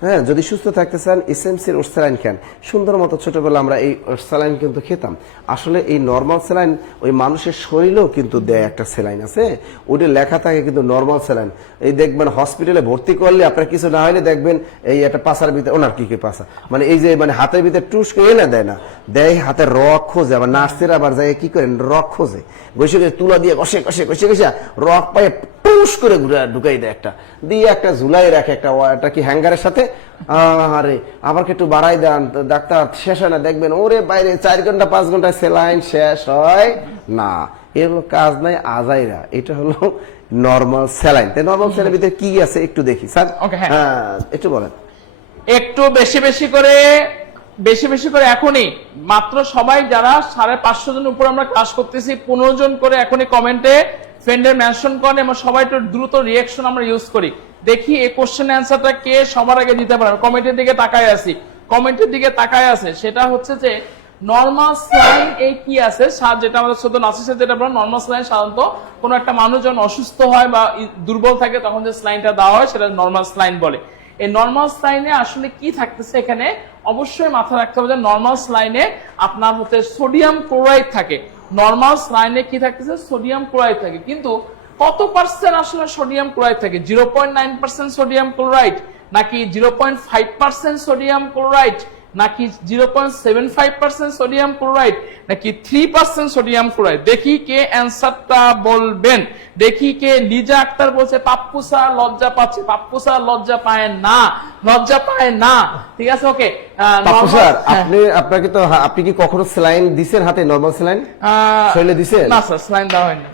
হ্যাঁ, যদি সুস্থ থাকতে চান এসএমসির ওর স্যালাইন খান। সুন্দর মতো ছোটবেলা আমরা এই স্যালাইন কিন্তু খেতাম। আসলে এই নরমাল স্যালাইন ওই মানুষের শরীরেও কিন্তু দেয় একটা স্যালাইন আছে, ওটা লেখা থাকে কিন্তু নরমাল স্যালাইন। এই দেখবেন হসপিটালে ভর্তি করলে আপনার কিছু না হলে দেখবেন এই একটা পাশার ভিতরে, ওনার কি পাশা মানে এই যে মানে হাতের ভিতরে টুস করে না দেয় না, দেয় হাতের রক খোঁজে। আবার নার্সেরা আবার যায় কি করেন, রক খোঁজে, বসে তুলা দিয়ে ঘষে ঘষে ঘষে ঘষে রক পায়ে টুস করে ঢুকাই দেয় একটা, দিয়ে একটা ঝুলাই রাখে একটা কি হ্যাঙ্গারের সাথে। আরে আবার একটু বাড়াই দেন, ডাক্তার শেষ হয় না, দেখবেন ওরে বাইরে 4 ঘন্টা 5 ঘন্টা স্যালাইন শেষ হয় না। এর হলো কাজ নাই আজাইরা, এটা হলো নরমাল স্যালাইন। তাই নরমাল স্যালাইনের ভিতরে কি আছে একটু দেখি স্যার। হ্যাঁ একটু বলেন, একটু বেশি বেশি করে এখনই মাত্র সবাই যারা 550 জন উপর আমরা ক্লাস করতেছি, 15 জন করে এখনই কমেন্টে ফ্রেন্ডের মেনশন করেন এবং সবাই একটু দ্রুত রিঅ্যাকশন আমরা ইউজ করি। দেখি এই কোশ্চেন অ্যান্সারটা কে সবার আগে দিতে পারে। কমেন্টের দিকে তাকায় আছি, কমেন্টের দিকে তাকায় আছে। সেটা হচ্ছে যে নরমাল স্যালাইন এই কি আছে, যেটা আমাদের ছোট নাসিসে যেটা বলা নরমাল স্যালাইন, সাধারণত কোনো একটা মানুষ যখন অসুস্থ হয় বা দুর্বল থাকে তখন যে স্যালাইনটা দেওয়া হয় সেটা নরমাল স্যালাইন বলে। এই নরমাল স্যালাইনে আসলে কি থাকতেছে এখানে অবশ্যই মাথায় রাখতে হবে যে নরমাল স্যালাইনে আপনার হচ্ছে সোডিয়াম ক্লোরাইড থাকে। নরমাল স্যালাইনে কি থাকতেছে? সোডিয়াম ক্লোরাইড থাকে। কিন্তু কত পার্সেন্ট আসলে সোডিয়াম ক্লোরাইড থাকে? 0.9% সোডিয়াম ক্লোরাইড, নাকি 0.5% সোডিয়াম ক্লোরাইড, নাকি 0.75% সোডিয়াম ক্লোরাইড নাকি 3% সোডিয়াম ক্লোরাইড? দেখি কে অ্যান্সারটা বলবেন। দেখি কে। লিজা আক্তার বলছে পাপ্পু স্যার লজ্জা পাচ্ছে। পাপ্পু স্যার লজ্জা পায় না, লজ্জা পায় না। ঠিক আছে, ওকে। পাপ্পু স্যার, আপনি কি কখনো স্যালাইন দিছেন হাতে? নরমাল স্যালাইন শরীরে দিছেন? না স্যার, স্যালাইন দেওয়া হয়নি।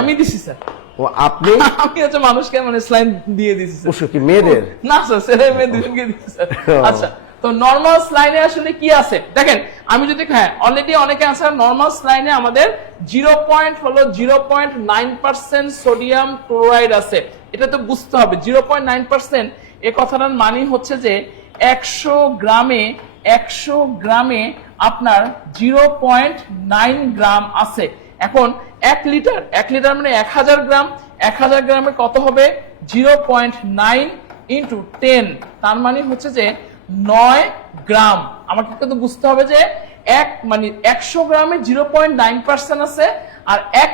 আমি দিছি স্যার। ও আপনি? আমি হচ্ছে মানুষকে মানে স্যালাইন দিয়ে দিছি স্যার। ওষুধ কি মেয়েদের? না স্যার, ছেলে মেয়ে দুজনকে দিছি স্যার। আচ্ছা, তো নরমাল স্লাইনে আসলে কি আছে দেখেন। আমি যদি অলরেডি অনেকে আছে নরমাল স্লাইনে আমাদের 0.9% সোডিয়াম ক্লোরাইড আছে। এটা তো বুঝতে হবে 0.9%। এই কথাটার মানে হচ্ছে যে 100 গ্রামে আপনার 0.9 গ্রাম আছে। এখন 1 লিটার মানে 1000 গ্রাম। 1000 গ্রামে কত হবে? 0.9 × 10, তার মানে হচ্ছে যে 9 গ্রাম। আমাকে কিন্তু বুঝতে হবে যে 100 গ্রামে 0.9% আছে, আর 1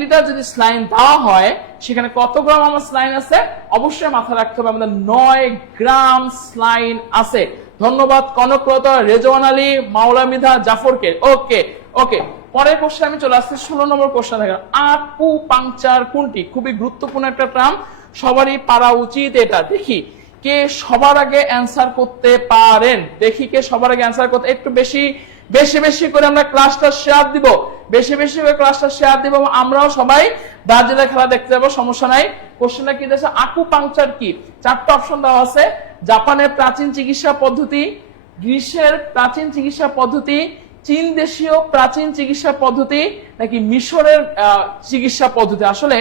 লিটার যদি স্লাইন দেওয়া হয় সেখানে কত গ্রাম আমার স্লাইন আছে? অবশ্যই মাথায় রাখতে হবে আমাদের 9 গ্রাম স্লাইন আছে। ধন্যবাদ কনকলতা, রেজওয়ান আলী, মাওলামিধা, জাফরকে। ওকে ওকে, পরের কোশ্চেন আমি চলে আসছি। 16 নম্বর কোশ্চেন দেখেন, আকুপাংচার কোনটি? খুবই গুরুত্বপূর্ণ একটা টার্ম, সবারই পারা উচিত এটা। দেখি কে সবার আগে অ্যান্সার করতে পারেন। দেখি কে সবার আগে অ্যান্সার করতে। একটু বেশি করে আমরা ক্লাসটা শেয়ার দিব, বেশি করে ক্লাসটা শেয়ার দিব। আমরাও সবাই ব্রাজিলের খেলা দেখতে যাবো, সমস্যা নাই। কোশ্চেনটা কি দিয়েছে? আকুপাংচার কি? 4টা অপশন দেওয়া আছে। জাপানের প্রাচীন চিকিৎসা পদ্ধতি, গ্রিসের প্রাচীন চিকিৎসা পদ্ধতি, চীন দেশীয় প্রাচীন চিকিৎসা পদ্ধতি, নাকি মিশরের চিকিৎসা পদ্ধতি। আসলে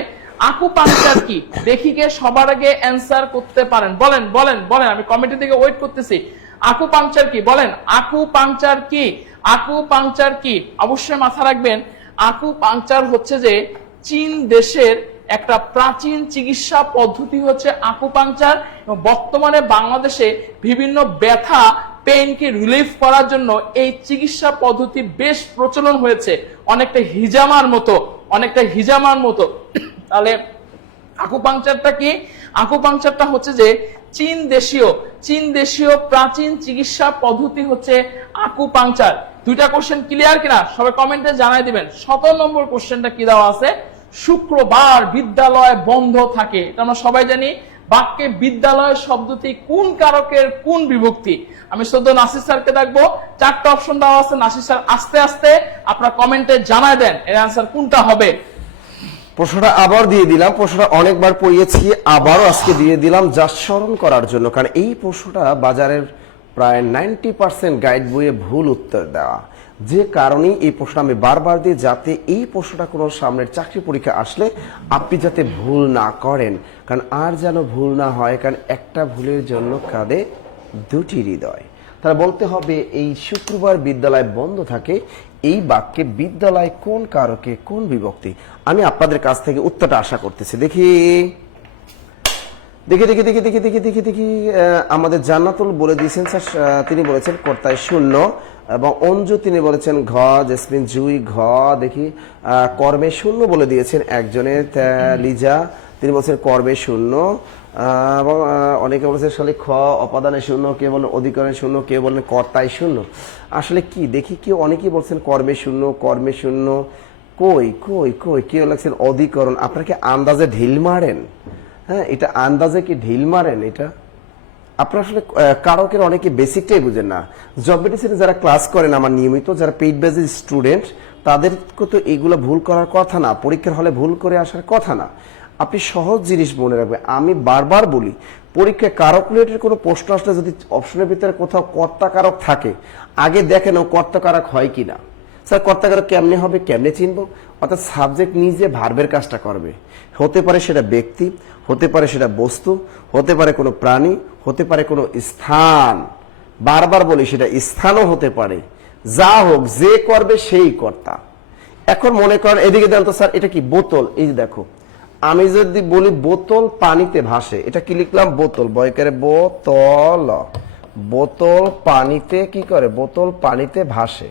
আকুপাংচার কি? দেখি কে সবার আগে অ্যান্সার করতে পারেন। বলেন বলেন বলেন, আমি কমেন্টের দিকে ওয়েট করতেছি। আকুপাংচার কি? বলেন আকুপাংচার কি? আকুপাংচার কি? অবশ্যই মাথা রাখবেন, আকুপাংচার হচ্ছে যে চীন দেশের একটা প্রাচীন চিকিৎসা পদ্ধতি হচ্ছে আকুপাংচার। এবং বর্তমানে বাংলাদেশে বিভিন্ন ব্যথা পেইনকে রিলিফ করার জন্য এই চিকিৎসা পদ্ধতি বেশ প্রচলন হয়েছে, অনেকটা হিজামার মতো। তাহলে আকুপাংচারটা কি? আকুপাংচারটা হচ্ছে যে চীন দেশীয় প্রাচীন চিকিৎসা পদ্ধতি হচ্ছে আকুপাংচার। 2টা কোশ্চেন ক্লিয়ার কিনা সবাই কমেন্টে জানাই দিবেন। 17 নম্বর কোশ্চেনটা কি দেওয়া আছে? শুক্রবার বিদ্যালয় বন্ধ থাকে। এটা আমরা সবাই জানি। বাক্যে বিদ্যালয় শব্দটি কোন কারকের কোন বিভক্তি? আমি শুধু নাসির স্যারকে দেখবো। 4টা অপশন দেওয়া আছে। নাসির স্যার আস্তে আস্তে আপনার কমেন্টে জানায় দেন এর অ্যান্সার কোনটা হবে। প্রশ্নটা আবার দিয়ে দিলাম। প্রশ্নটা অনেকবার পড়িয়েছি, আবারও আজকে দিয়ে দিলাম যা স্মরণ করার জন্য, কারণ এই প্রশ্নটা বাজারের প্রায় 90% গাইড বইয়ে ভুল উত্তর দেওয়া। যে কারণেই এই প্রশ্ন আমি বারবার দিই, যাতে এই প্রশ্নটা কোনো সামনের চাকরি পরীক্ষা আসলে আপনি যাতে ভুল না করেন, কারণ আর যেন ভুল না হয়, কারণ একটা ভুলের জন্য কাঁদে 2টি হৃদয়। তারা বলতে হবে এই শুক্রবার বিদ্যালয় বন্ধ থাকে, এই বাক্যে বিদ্যালয় কোন কারকে কোন বিভক্তি? আমি আপনাদের কাছ থেকে উত্তরটা আশা করতেছি। দেখি দেখি দেখি দেখি দেখি দেখি দেখি দেখি আমাদের জান্নাতুল বলে দিয়েছেন স্যার, তিনি বলেছেন কর্তায় 0, এবং অঞ্জু তিনি বলেছেন ঘ, জেসমিন জুই ঘ। দেখি কর্মে 0 বলে দিয়েছেন একজনের, লিজা তিনি বলছেন কর্মে 0, এবং অনেকে বলেছেন খালি খ অপাদানে 0, কে বলেন অধিকরণে 0, কে বলেন কর্তায় 0। আসলে কি দেখি কেউ অনেকেই বলছেন কর্মে 0, কর্মে 0। কই কই কই কেউ লাগছেন অধিকরণ। আপনারা কি আন্দাজে ঢিল মারেন? হ্যাঁ, এটা আন্দাজে কি ঢিল মারেন? এটা আপনারা আসলে কারকের অনেকে বেসিকটাই বুঝেন না। জব মেডিসিনে যারা ক্লাস করেন আমার নিয়মিত, যারা পেইড বেসিস স্টুডেন্ট, তাদেরকে তো এগুলো ভুল করার কথা না, পরীক্ষার হলে ভুল করে আসার কথা না। আপনি সহজ জিনিস মনে রাখবেন। আমি বারবার বলি, পরীক্ষায় কারক রিলেটেড কোনো প্রশ্ন আসলে যদি অপশনের ভিতরে কোথাও কর্তা কারক থাকে, আগে দেখেন ও কর্তা কারক হয় কিনা। স্যার কর্তা কারক কেমনে হবে, কেমনে চিনবো? অর্থাৎ সাবজেক্ট নিজে ভার্বের কাজটা করবে। হতে পারে সেটা ব্যক্তি, হতে পারে সেটা বস্তু, হতে পারে কোনো প্রাণী, হতে পারে কোনো স্থান। বারবার বলি সেটা স্থানও হতে পারে। যা হোক, যে করবে সেই কর্তা। এখন মনে করেন এদিকে দেন তো স্যার, এটা কি বোতল? এই যে দেখো, আমি যদি বলি বোতল পানিতে ভাসে, এটা কি লিখলাম? বোতল, বয়কারে বোতল, বোতল পানিতে কি করে? বোতল পানিতে ভাসে,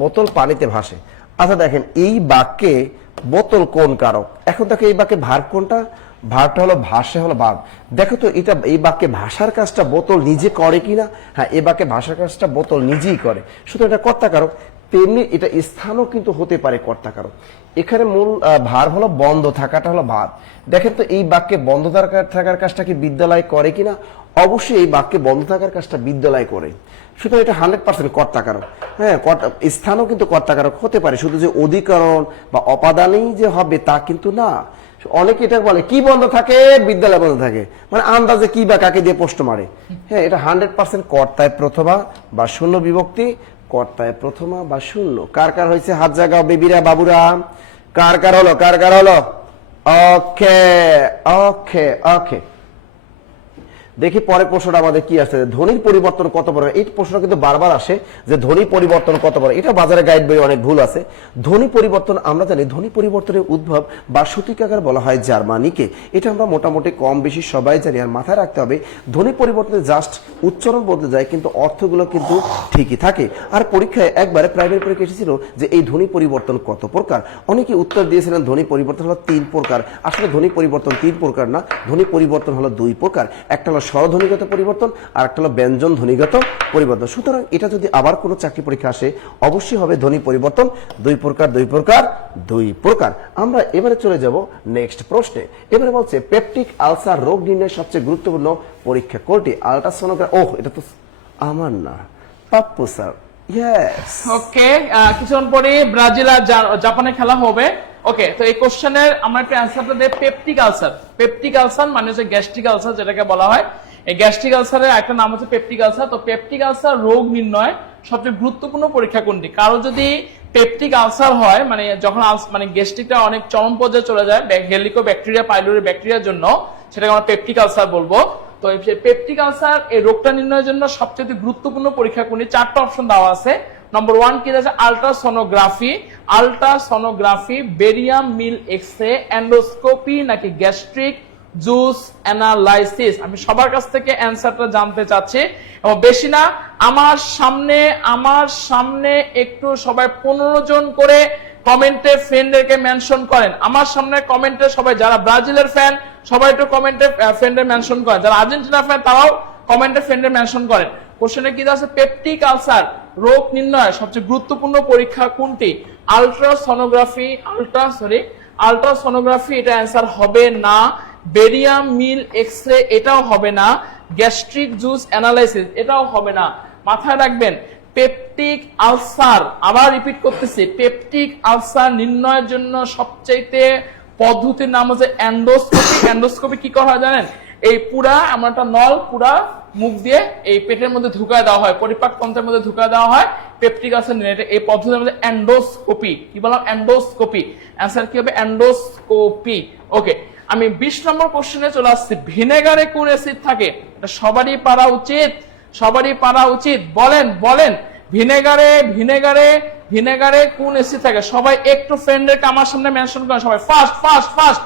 বোতল পানিতে ভাসে। আচ্ছা দেখেন এই বাক্যে বোতল কোন কারক, এখন দেখো এই বাক্যে ভার্ব কোনটা, ভার্বটা হলো ভাষা হলো ভার্ব। দেখো তো এটা এই বাক্যে ভাষার কাজটা বোতল নিজে করে কিনা, হ্যাঁ এই বাক্যে ভাষার কাজটা বোতল নিজেই করে, শুধু এটা কর্তা কারক, তেমনি এটা স্থানও কিন্তু হতে পারে কর্তা কারক। এখানে মূল ভার্ব হলো বন্ধ থাকাটা হলো ভার্ব। দেখেন তো এই বাক্যে বন্ধ থাকার কাজটা কি বিদ্যালয় করে কিনা, অবশ্যই এই বাক্যে বন্ধ থাকার কাজটা বিদ্যালয় করে, সুতরাং এটা 100% কর্তাকারক। হ্যাঁ স্থানও কিন্তু কর্তাকারক হতে পারে, শুধু যে অধিকরণ বা অপাদানেই যে হবে তা কিন্তু না। অনেকে এটা বলে কি বন্ধ থাকে, বিদ্যালয় বন্ধ থাকে, মানে আন্দাজে কি বা কাকে দিয়ে প্রশ্ন মারে। হ্যাঁ এটা 100% কর্তায় প্রথমা বা শূন্য বিভক্তি, কর্তায় প্রথমা বা শূন্য। কার কার হয়েছে হাত জাগাও বেবিরা বাবুরা, কার কার হলো, কার কার হলো? ওকে ওকে ওকে, দেখি পরের প্রশ্নটা আমাদের কি আসছে, ধ্বনির পরিবর্তন কত বড়। এই প্রশ্ন কিন্তু বারবার আসে যে ধ্বনি পরিবর্তন কত বড়, এটা বাজারে গাইড বই অনেক ভুল আছে। ধ্বনি পরিবর্তন আমরা জানি ধ্বনি পরিবর্তনের উদ্ভব বা সূতিকাগার বলা হয় জার্মানিকে, এটা আমরা মোটামুটি কম বেশি সবাই জানি। আর মাথায় রাখতে হবে ধ্বনি পরিবর্তনে জাস্ট উচ্চারণ বদলে যায় কিন্তু অর্থগুলো কিন্তু ঠিকই থাকে। আর পরীক্ষায় একবারে প্রাইমারি পরীক্ষা এসেছিল যে এই ধ্বনি পরিবর্তন কত প্রকার, অনেকে উত্তর দিয়েছিলেন ধ্বনি পরিবর্তন হলো 3 প্রকার। আসলে ধ্বনি পরিবর্তন 3 প্রকার না, ধ্বনি পরিবর্তন হলো 2 প্রকার, একটা হলো স্বরধ্বনিগত পরিবর্তন আর একটা হলো ব্যঞ্জন ধ্বনিগত পরিবর্তন। সুতরাং এটা যদি আবার কোনো চাকরি পরীক্ষা আসে অবশ্যই হবে ধ্বনি পরিবর্তন 2 প্রকার 2 প্রকার 2 প্রকার। আমরা এবারে চলে যাব নেক্সট প্রশ্নে। এবারে বলছে পেপটিক আলসার রোগ নির্ণয়ের সবচেয়ে গুরুত্বপূর্ণ পরীক্ষা কোনটি? আলট্রাসোনোগ্রাফি। ওহ এটা তো আমার না, পাপ্পু স্যার। ইয়েস ওকে, কিছুক্ষণ পরে ব্রাজিল আর জাপানে খেলা হবে। ওকে, তো এই কোশ্চেনের আমরা একটা অ্যান্সারটা দেব পেপটিক আলসার। পেপটিক আলসার মানে হচ্ছে গ্যাস্ট্রিক আলসার যেটাকে বলা হয়। এই গ্যাস্ট্রিক আলসারের একটা নাম হচ্ছে পেপটিক আলসার। তো পেপটিক আলসার রোগ নির্ণয় সবচেয়ে গুরুত্বপূর্ণ পরীক্ষা কোনটি? কারো যদি পেপটিক আলসার হয়, মানে যখন মানে গ্যাস্ট্রিকটা অনেক চরম পর্যায়ে চলে যায় হেলিকোব্যাকটেরিয়া পাইলোরি ব্যাকটেরিয়ার জন্য, সেটাকে আমরা পেপটিক আলসার বলবো। তো এই পেপটিক আলসার এই রোগটা নির্ণয়ের জন্য সবচেয়ে গুরুত্বপূর্ণ পরীক্ষা কোনটি? 4টা অপশন দেওয়া আছে। নম্বর 1 কি আছে? আলট্রাসোনোগ্রাফি, আলট্রাসোনোগ্রাফি, বেরিয়াম মিল এক্স-রে, এন্ডোস্কোপি নাকি গ্যাস্ট্রিক জুস অ্যানালাইসিস। আমি সবার কাছ থেকে অ্যানসারটা জানতে চাচ্ছি, এবং বেশি না, আমার সামনে একটু সবাই 15 জন করে কমেন্টে ফ্রেন্ডদেরকে মেনশন করেন। আমার সামনে কমেন্টে সবাই, যারা ব্রাজিলের ফ্যান সবাই একটু কমেন্টে ফ্রেন্ডে মেনশন করেন, যারা আর্জেন্টিনা ফ্যান তারাও কমেন্টে ফ্রেন্ডে মেনশন করেন। কোশ্চেনে কি আছে? পেপটিক আলসার রোগ নির্ণয়ের সবচেয়ে গুরুত্বপূর্ণ পরীক্ষা কোনটি? আলট্রাসোনোগ্রাফি, আলট্রাসোনোগ্রাফি এটা অ্যান্সার হবে না। বেরিয়াম মিল এক্স-রে এটাও হবে না। গ্যাস্ট্রিক জুস অ্যানালাইসিস এটাও হবে না। মাথায় রাখবেন পেপটিক আলসার, আবার রিপিট করতেছি, পেপটিক আলসার নির্ণয়ের জন্য সবচাইতে পদ্ধতির নাম হচ্ছে এন্ডোস্কোপি। এন্ডোস্কোপি কি করা হয় জানেন? এই পুরা আমার একটা নল পুরা মুখ দিয়ে এই পেটের মধ্যে ঢুকায় দেওয়া হয়, পরিপাক তন্ত্রের মধ্যে ঢুকায় দেওয়া হয় পেপটিক আলসার নির্ণয়। এই পদ্ধতির মধ্যে এন্ডোস্কোপি। কি বললাম? এন্ডোস্কোপি। অ্যান্সার কি হবে? এন্ডোস্কোপি। ওকে, আমি 20 নম্বর কোশ্চেনে চলে আসছি। ভিনেগারে কোন অ্যাসিড থাকে? এটা সবারই পারা উচিত, সবারই পারা উচিত। বলেন বলেন, ভিনেগারে ভিনেগারে ভিনেগারে কোন অ্যাসিড থাকে? সবাই একটু ফ্রেন্ডেরকে আমার সামনে মেনশন করেন, সবাই ফাস্ট ফাস্ট ফাস্ট।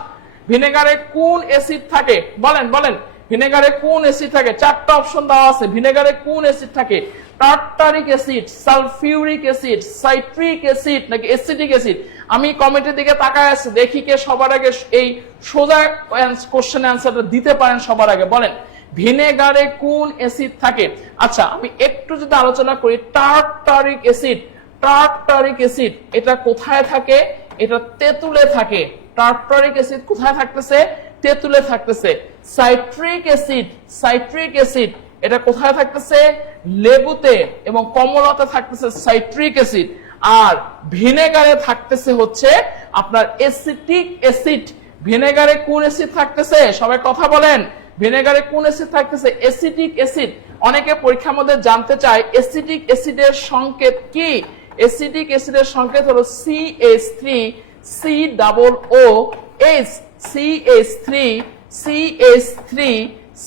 ভিনেগারে কোন অ্যাসিড থাকে? বলেন বলেন, ভিনেগারে কোন অ্যাসিড থাকে? 4টা অপশন দেওয়া আছে। ভিনেগারে কোন অ্যাসিড থাকে? Tartaric acid, sulphuric acid, citric acid নাকি অ্যাসিটিক অ্যাসিড? আমি কমেন্টের দিকে তাকায় আছি, দেখি কে সবার আগে এই সোজা কোশ্চেন অ্যান্সারটা দিতে পারেন সবার আগে। বলেন ভিনেগারে কোন অ্যাসিড থাকে? আচ্ছা আমি একটু যদি আলোচনা করি, টার্টারিক অ্যাসিড, টার্টারিক অ্যাসিড এটা কোথায় থাকে? এটা তেঁতুলে থাকে। টার্টারিক অ্যাসিড কোথায় থাকতেছে? তেঁতুলে থাকতেছে। সাইট্রিক অ্যাসিড, সাইট্রিক অ্যাসিড এটা কোথায় থাকতেছে? লেবুতে এবং কমলাতে থাকতেছে সাইট্রিক অ্যাসিড। আর ভিনেগারে থাকতেছে হচ্ছে আপনার অ্যাসিটিক অ্যাসিড। ভিনেগারে কোন অ্যাসিড থাকতেছে? সবাই কথা বলেন, ভিনেগারে কোন অ্যাসিড থাকতেছে? Acetic acid. অনেকে পরীক্ষার মধ্যে জানতে চায় অ্যাসিটিক অ্যাসিডের সংকেত কি? অ্যাসিটিক অ্যাসিডের সংকেত হলো CH3 COOH, CH3 CH3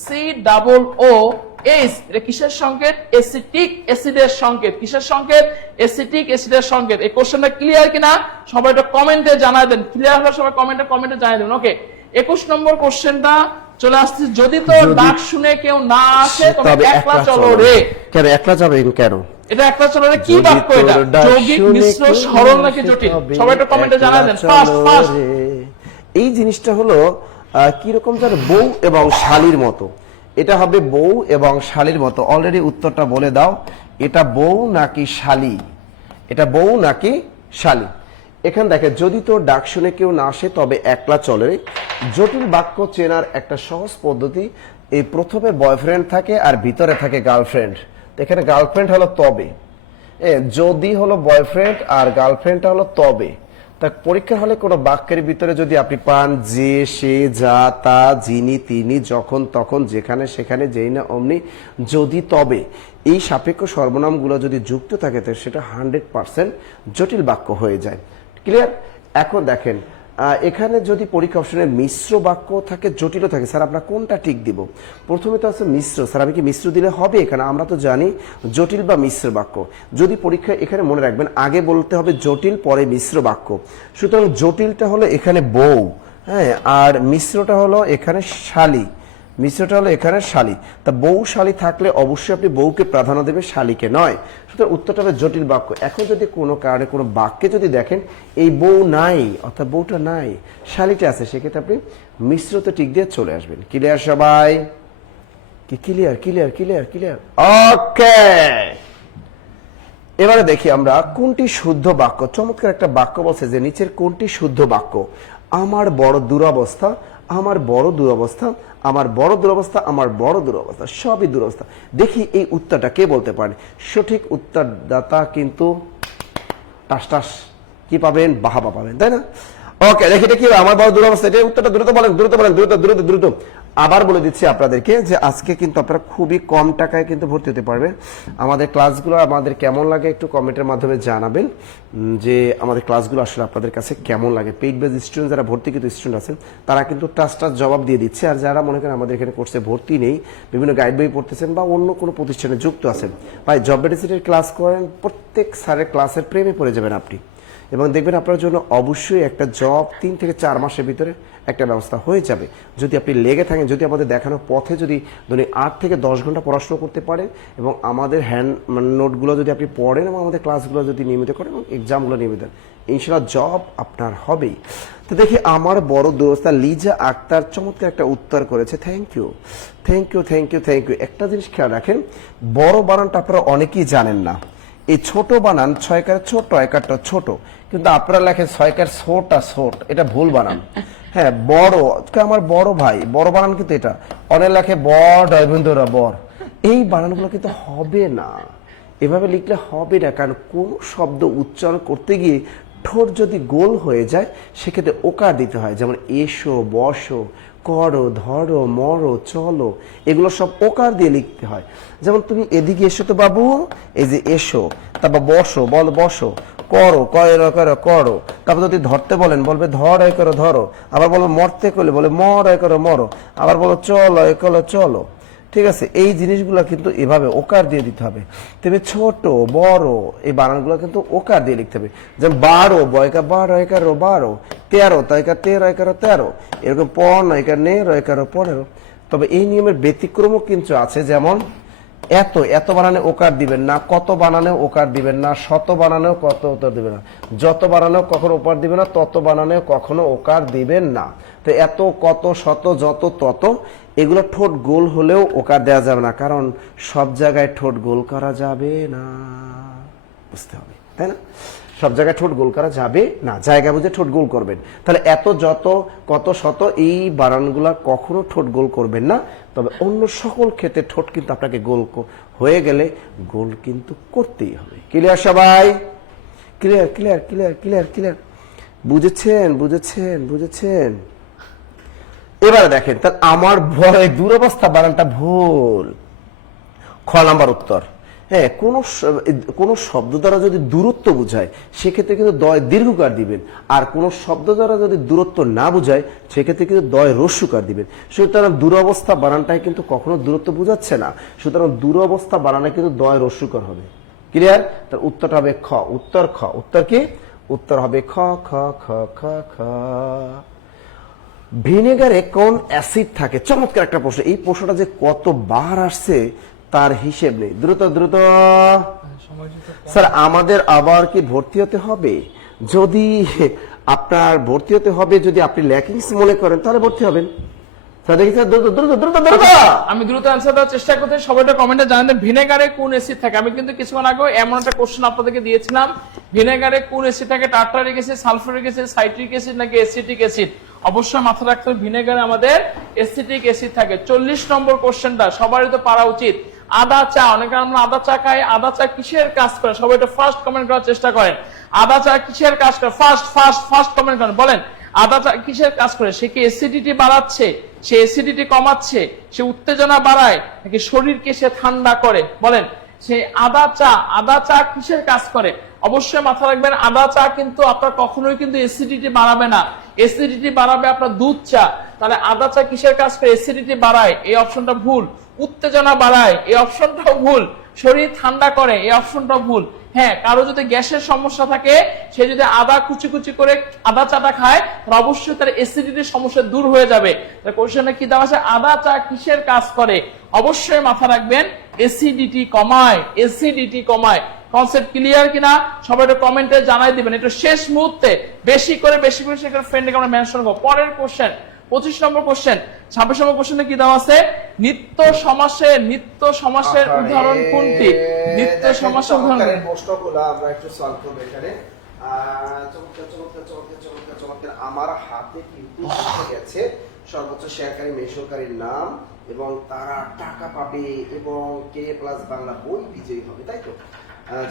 COOH। এটা কিসের সংকেত? অ্যাসিটিক অ্যাসিডের সংকেত। কিসের সংকেত? অ্যাসিটিক অ্যাসিডের সংকেত। এই কোশ্চেনটা ক্লিয়ার কিনা সবাই একটু কমেন্টে জানাই দেন। ক্লিয়ার হলে সবাই কমেন্টে জানাই দেন। ওকে, 21 নম্বর কোশ্চেনটা চলে আসছে। যদি তো ডাক শুনে কেউ না আসে তবে একলা চলো রে। কেন একলা যাবেন কেন? এটা একটা চলরে কি যদি বাক্য এটা? তোর ডাক যৌগিক, শুনে মিশ্র, কেউ সরল নাকি আসে জটিল? তবে সবাই একটু কমেন্টে একলা জানাবেন চলো ফাস্ট ফাস্ট। রে। এই জিনিসটা হলো কিরকম যেন বউ এবং শালীর মতো। এটা হবে বউ এবং শালীর মতো। অলরেডি উত্তরটা বলে দাও, এটা বউ নাকি শালী? এটা বউ নাকি শালী? এখানে দেখে, যদি তোর ডাক শুনে কেউ না আসে তবে একলা চলে রে। জটিল বাক্য চেনার একটা সহজ পদ্ধতি, এই প্রথমে বয়ফ্রেন্ড থাকে আর ভিতরে থাকে গার্লফ্রেন্ড। এখানে গার্লফ্রেন্ড হলো তবে, যদি হলো বয়ফ্রেন্ড আর গার্লফ্রেন্ডটা হলো তবে। তা পরীক্ষা হলে কোনো বাক্যের ভিতরে যদি আপনি পান যে, সে, যা, তা, যিনি, তিনি, যখন, তখন, যেখানে, সেখানে, যেই না, অমনি, যদি, তবে, এই সাপেক্ষ সর্বনামগুলো যদি যুক্ত থাকে তো সেটা 100% জটিল বাক্য হয়ে যায়। ক্লিয়ার? এখন দেখেন, এখানে যদি পরীক্ষা অপশনে মিশ্র বাক্য থাকে, জটিলও থাকে, স্যার আপনার কোনটা ঠিক দিব? প্রথমে তো আছে মিশ্র, স্যার আমি কি মিশ্র দিলে হবে? এখানে আমরা তো জানি জটিল বা মিশ্র বাক্য। যদি পরীক্ষা, এখানে মনে রাখবেন আগে বলতে হবে জটিল, পরে মিশ্র বাক্য। সুতরাং জটিলটা হলো এখানে বউ, হ্যাঁ, আর মিশ্রটা হলো এখানে শালী। মিশ্রটা হলো এখানে শালী। তা বউ শালী থাকলে অবশ্যই আপনি বউকে প্রাধান্য দেবে, শালীকে নয়। সুতরাং উত্তরটা হবে জটিল বাক্য। এখন যদি কোনো কারণে কোনো বাক্যে যদি দেখেন এই বউ নাই, অর্থাৎ বউটা নাই, শালীটা আছে, সেক্ষেত্রে আপনি মিশ্রতে টিক দিয়ে চলে আসবেন। ক্লিয়ার সবাই? কি clear? Clear clear clear okay. এবারে দেখি আমরা কোনটি শুদ্ধ বাক্য। চমৎকার একটা বাক্য বলছে যে নিচের কোনটি শুদ্ধ বাক্য? আমার বড় দুরবস্থা, আমার বড় দুরবস্থা, আমার বড় দুরবস্থা, আমার বড় দুরবস্থা, সবই দুরবস্থা। দেখি এই উত্তরটা কে বলতে পারে। সঠিক উত্তরদাতা কিন্তু টাস টাস কি পাবেন? বাহাবা পাবেন, তাই না? ওকে, দেখি এটা কি আমার বড় দুরবস্থা। এটা উত্তরটা দ্রুত বলেন, দ্রুত বলেন, দ্রুত দ্রুত দ্রুত। আবার বলে দিচ্ছি আপনাদেরকে যে আজকে কিন্তু আপনারা খুবই কম টাকায় কিন্তু ভর্তি হতে পারবেন। আমাদের ক্লাসগুলো আমাদের কেমন লাগে একটু কমেন্টের মাধ্যমে জানাবেন যে আমাদের ক্লাসগুলো আসলে আপনাদের কাছে কেমন লাগে। পেইড বেজ স্টুডেন্ট যারা ভর্তি কিন্তু স্টুডেন্ট আছেন তারা কিন্তু টাস জবাব দিয়ে দিচ্ছে। আর যারা মনে করেন আমাদের এখানে কোর্সে ভর্তি নেই, বিভিন্ন গাইড বই পড়তেছেন বা অন্য কোনো প্রতিষ্ঠানে যুক্ত আছেন, ভাই জব বেডিসিটের ক্লাস করেন, প্রত্যেক স্যারের ক্লাসের প্রেমে পড়ে যাবেন আপনি, এবং দেখবেন আপনার জন্য অবশ্যই একটা জব 3 থেকে 4 মাসের ভিতরে একটা ব্যবস্থা হয়ে যাবে যদি আপনি লেগে থাকেন। যদি আমাদের দেখানো পথে যদি ধরুন 8 থেকে 10 ঘন্টা পড়াশোনা করতে পারেন এবং আমাদের হ্যান্ড নোটগুলো যদি আপনি পড়েন এবং আমাদের ক্লাসগুলো যদি নিয়মিত করেন এবং এক্সামগুলো নিয়মিত দেন, ইনশাআল্লাহ জব আপনার হবেই। তো দেখি আমার বড় দোস্ত লিজা আক্তার চমৎকার একটা উত্তর করেছে। Thank you thank you thank you thank you. একটা জিনিস খেয়াল রাখেন, বড় বানানটা আপনারা অনেকেই জানেন না। এই ছোট বানান ছয়কার ছোট, একারটা ছোট, কিন্তু আপনারা লেখেন ছয়কার ছোটা ছোট, এটা ভুল বানান। হ্যাঁ, বড় আমার বড় ভাই, বড় বানান কিন্তু এটা। অনেক লেখে বড় ডয়বন্ধুরা বর, এই বানানগুলো কিন্তু হবে না, এভাবে লিখলে হবে না। কারণ কোন শব্দ উচ্চারণ করতে গিয়ে ঠোঁট যদি গোল হয়ে যায় সেক্ষেত্রে ওকার দিতে হয়। যেমন এসো, বসো, করো, ধরো, মরো, চলো, এগুলো সব ওকার দিয়ে লিখতে হয়। যেমন তুমি এদিকে এসো তো বাবু, এই যে এসো, তারপর বসো, বল বসো, করো, করো করো করো, তারপর যদি ধরতে বলেন বলবে ধর এ করো ধরো, আবার বলবো মরতে করলে বলে মর এ করো মরো, আবার বলো চলো এ করো চলো। ঠিক আছে, এই জিনিসগুলো কিন্তু এভাবে ওকার দিয়ে দিতে হবে। তবে ছোট বড় এই বানানগুলো কিন্তু ওকার দিয়ে লিখতে হবে। যেমন 12 বয়কা 12 একারো 12, 13 তয়কা 13 একারো 13, এরকম 15 একার 9 একারো 15। তবে এই নিয়মের ব্যতিক্রমও কিন্তু আছে। যেমন এত এত বানানে ওকার দিবেন না, কত বানানেও ওকার দিবেন না, শত বানানেও কত উত্তর দিবেন না, যত বানানেও কখনো ওকার দিবেন না, তত বানানেও কখনো ওকার দিবেন না। তো এত, কত, শত, যত, তত এগুলো ঠোঁট গোল হলেও ওকার দেওয়া যাবে না, কারণ সব জায়গায় ঠোঁট গোল করা যাবে না, বুঝতে হবে, তাই না? সব জায়গায় ঠোঁট গোল করা যাবে না, জায়গা বুঝে ঠোঁট গোল করবেন। তাহলে এত, যত, কত, শত এই বানানগুলা কখনো ঠোঁট গোল করবেন না। তবে অন্য সকল ক্ষেত্রে ঠোঁট কিন্তু আপনাকে গোল হয়ে গেলে গোল কিন্তু করতেই হবে। ক্লিয়ার সবাই? Clear clear clear clear clear বুঝেছেন বুঝেছেন বুঝেছেন? এবারে দেখেন, তার আমার ভয় দুরবস্থা বানানটা ভুল। খ নাম্বার উত্তর। হ্যাঁ, কোন শব্দ দ্বারা যদি দূরত্ব বোঝায় সেক্ষেত্রে কিন্তু দয় দীর্ঘকার দিবেন, আর কোন শব্দ দ্বারা যদি দূরত্ব না বোঝায় সেক্ষেত্রে কিন্তু দয় রস্যকার দিবেন। সুতরাং দুরবস্থা বানানটাই কিন্তু কখনো দূরত্ব বোঝাচ্ছে না, সুতরাং দুরবস্থা বানানে কিন্তু দয় রস্যকার হবে। ক্লিয়ার? তার উত্তরটা হবে খ। উত্তর খ। উত্তর কি? উত্তর হবে খ খ খ খ খ। ভিনেগারে কোন অ্যাসিড থাকে? চমৎকার একটা প্রশ্ন। এই প্রশ্নটা যে কতবার আসছে তার হিসেব নেই। দ্রুত দ্রুত সময় যেহেতু কম। স্যার আমাদের আবার কি ভর্তি হতে হবে? যদি আপনার ভর্তি হতে হবে, যদি আপনি ল্যাকিংস মনে করেন তাহলে ভর্তি হবেন। স্যার দেখি স্যার, দ্রুত দ্রুত দ্রুত দ্রুত। আমি দ্রুত অ্যান্সার দেওয়ার চেষ্টা করতে, সবাইটা কমেন্টে জানাতে ভিনেগারে কোন এসিড থাকে। আমি কিন্তু কিছুক্ষণ আগে এমন একটা কোশ্চেন আপনাদেরকে দিয়েছিলাম, ভিনেগারে কোন এসিড থাকে, tartaric acid, sulphuric acid, citric acid নাকি অ্যাসিটিক অ্যাসিড। অবশ্যই মাথায় রাখতে হবে ভিনেগারে আমাদের অ্যাসিটিক অ্যাসিড থাকে। 40 নম্বর কোশ্চেনটা সবারই তো পারা উচিত। আদা চা, অনেকে আমরা আদা চা খাই, আদা চা কিসের কাজ করে? সবাই এটা ফার্স্ট কমেন্ট করার চেষ্টা করেন। আদা চা কিসের কাজ করে? ফার্স্ট কমেন্ট করেন, বলেন আদা চা কিসের কাজ করে? সে কি অ্যাসিডিটি বাড়াচ্ছে, সে অ্যাসিডিটি কমাচ্ছে, সে উত্তেজনা বাড়ায়, নাকি শরীরকে সে ঠান্ডা করে? বলেন সে আদা চা কিসের কাজ করে? অবশ্যই মাথা রাখবেন, আদা চা কিন্তু আপনার কখনোই কিন্তু অ্যাসিডিটি বাড়াবে না, অ্যাসিডিটি বাড়াবে আপনার দুধ চা। তাহলে আদা চা কিসের কাজ করে? অ্যাসিডিটি বাড়ায়, এই অপশনটা ভুল। উত্তেজনা বাড়ায়, এই অপশনটাও ভুল। শরীর ঠান্ডা করে, এই অপশনটাও ভুল। হ্যাঁ, কারো যদি গ্যাসের সমস্যা থাকে, সে যদি আদা কুচি কুচি করে আদা চাটা খায়, তাহলে অবশ্যই তার অ্যাসিডিটির সমস্যা দূর হয়ে যাবে। কোশ্চেনে কি দেওয়া আছে? আদা চা কিসের কাজ করে? অবশ্যই মাথা রাখবেন অ্যাসিডিটি কমায়, অ্যাসিডিটি কমায়। কনসেপ্ট ক্লিয়ার কিনা সবাই একটু কমেন্টে জানাই দিবেন। একটু শেষ মুহূর্তে বেশি করে সেখানে ফ্রেন্ডকে আমরা মেনশন করবো। পরের কোশ্চেন 25 নম্বর কোশ্চেন। 26 নম্বর কোশ্চেনে কি দেওয়া আছে? নিত্য সমাসের উদাহরণ কোনটি? নিত্য সমাসের উদাহরণ প্রশ্নগুলো আমরা একটু সলভ করব এখানে। চমৎকার চমৎকার চমৎকার চমৎকার চমৎকার। আমার হাতে কিন্তু এসে গেছে সর্বোচ্চ শেয়ারকারী মেশকারীর নাম, এবং তারা টাকা পাবে এবং কে প্লাস বাংলা বই বিজয়ী হবে, তাই তো?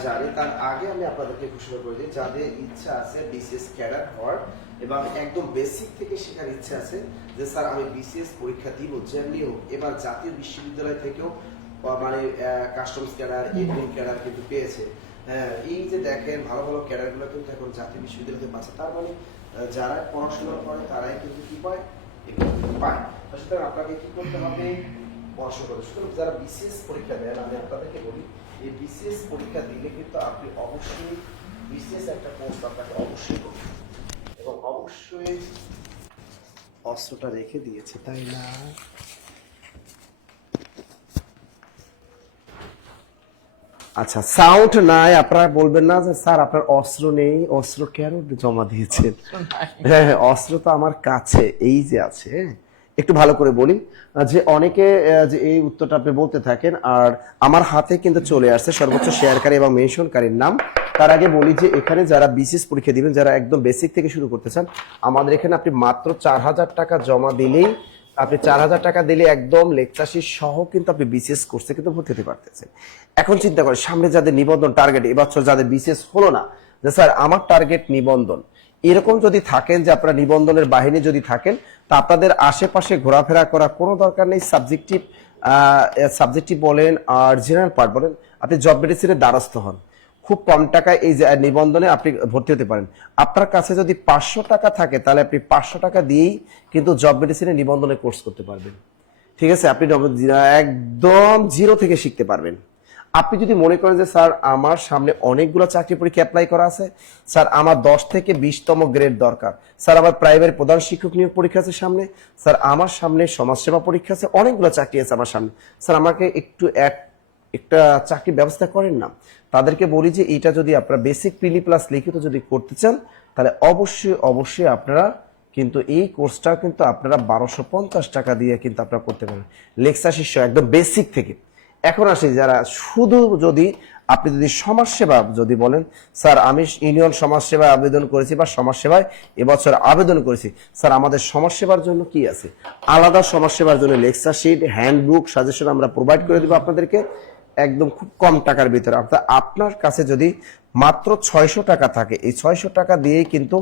জানি। তার আগে আমি আপনাদেরকে ঘোষণা করে দিই, যাদের ইচ্ছা আছে বিসিএস ক্যাডার হওয়ার এবং একদম বেসিক থেকে শেখার ইচ্ছা আছে যে স্যার আমি বিসিএস পরীক্ষা দিব, যেমনিও এবার জাতীয় বিশ্ববিদ্যালয় থেকেও মানে কাস্টমস ক্যাডার, এডমিন ক্যাডার কিন্তু পেয়েছে। এই যে দেখেন ভালো ভালো ক্যাডারগুলো কিন্তু এখন জাতীয় বিশ্ববিদ্যালয় থেকে পাচ্ছে। তার মানে যারা পড়াশোনা করে তারাই কিন্তু কি পায়, এগুলো কিন্তু পায়। সুতরাং আপনাকে কি করতে হবে? পড়াশোনা করতে। সুতরাং যারা বিসিএস পরীক্ষা দেন, আমি আপনাদেরকে বলি এই বিসিএস পরীক্ষা দিলে কিন্তু আপনি অবশ্যই বিসিএস একটা কোর্স আপনাকে অবশ্যই করতে হবে, এবং অবশ্যই অস্ত্রটা রেখে দিয়েছে, তাই না? আচ্ছা, সাউন্ড নাই, আপনারা বলবেন না যে স্যার আপনার অস্ত্র নেই, অস্ত্র কেন জমা দিয়েছেন? হ্যাঁ, অস্ত্র তো আমার কাছে এই যে আছে। একটু ভালো করে বলি যে অনেকে যে এই উত্তরটা আপনি বলতে থাকেন, আর আমার হাতে কিন্তু চলে আসছে সর্বোচ্চ শেয়ারকারী এবং মেনশনকারীর নাম। তার আগে বলি যে এখানে যারা বিসিএস পরীক্ষা দিবেন, যারা একদম বেসিক থেকে শুরু করতে চান, আমাদের এখানে আপনি মাত্র 4000 টাকা জমা দিলেই, আপনি 4000 টাকা দিলে একদম লেকচারশিট সহ কিন্তু আপনি বিসিএস কোর্সে কিন্তু ভর্তি হতে পারতেছেন। এখন চিন্তা করেন সামনে যাদের নিবন্ধন টার্গেট, এবছর যাদের বিসিএস হলো না, যে স্যার আমার টার্গেট নিবন্ধন, এরকম যদি থাকেন যে আপনারা নিবন্ধনের বাহিনী যদি থাকেন, তা আপনাদের আশেপাশে ঘোরাফেরা করা কোনো দরকার নেই। সাবজেক্টিভ বলেন আর জেনারেল পার্ট বলেন, আপনি জব মেডিসিনের দ্বারস্থ হন, খুব কম টাকায় এই নিবন্ধনে আপনি ভর্তি হতে পারেন। আপনার কাছে যদি 500 টাকা থাকে, তাহলে আপনি 500 টাকা দিয়েই কিন্তু জব মেডিসিনের নিবন্ধনে কোর্স করতে পারবেন। ঠিক আছে? আপনি একদম জিরো থেকে শিখতে পারবেন। আপনি যদি মনে করেন যে স্যার আমার সামনে অনেকগুলো চাকরি পরীক্ষা অ্যাপ্লাই করা আছে, স্যার আমার 10 থেকে 20তম গ্রেড দরকার, স্যার আমার প্রাইমারি প্রধান শিক্ষক নিয়োগ পরীক্ষা আছে সামনে, স্যার আমার সামনে সমাজসেবা পরীক্ষা আছে, অনেকগুলো চাকরি আছে আমার সামনে, স্যার আমাকে একটু একটা চাকরির ব্যবস্থা করেন না, তাদেরকে বলি যে এটা যদি আপনারা বেসিক প্রিলি প্লাস লিখিত যদি করতে চান, তাহলে অবশ্যই আপনারা কিন্তু এই কোর্সটা কিন্তু আপনারা 1250 টাকা দিয়ে কিন্তু আপনারা করতে পারেন, লেকচার শিষ্য একদম বেসিক থেকে। এখন আসি যারা শুধু যদি আপনি যদি সমাজসেবা যদি বলেন, স্যার আমি ইউনিয়ন সমাজসেবায় আবেদন করেছি বা সমাজসেবায় এবছর আবেদন করেছি, স্যার আমাদের সমাজসেবার জন্য কি আছে? আলাদা সমাজসেবার জন্য লেকচার শিট, হ্যান্ডবুক, সাজেশন আমরা প্রোভাইড করে দেবো আপনাদেরকে একদম খুব কম টাকার ভিতরে। আপনার কাছে যদি মাত্র 600 টাকা থাকে, এই 600 টাকা দিয়েই কিন্তু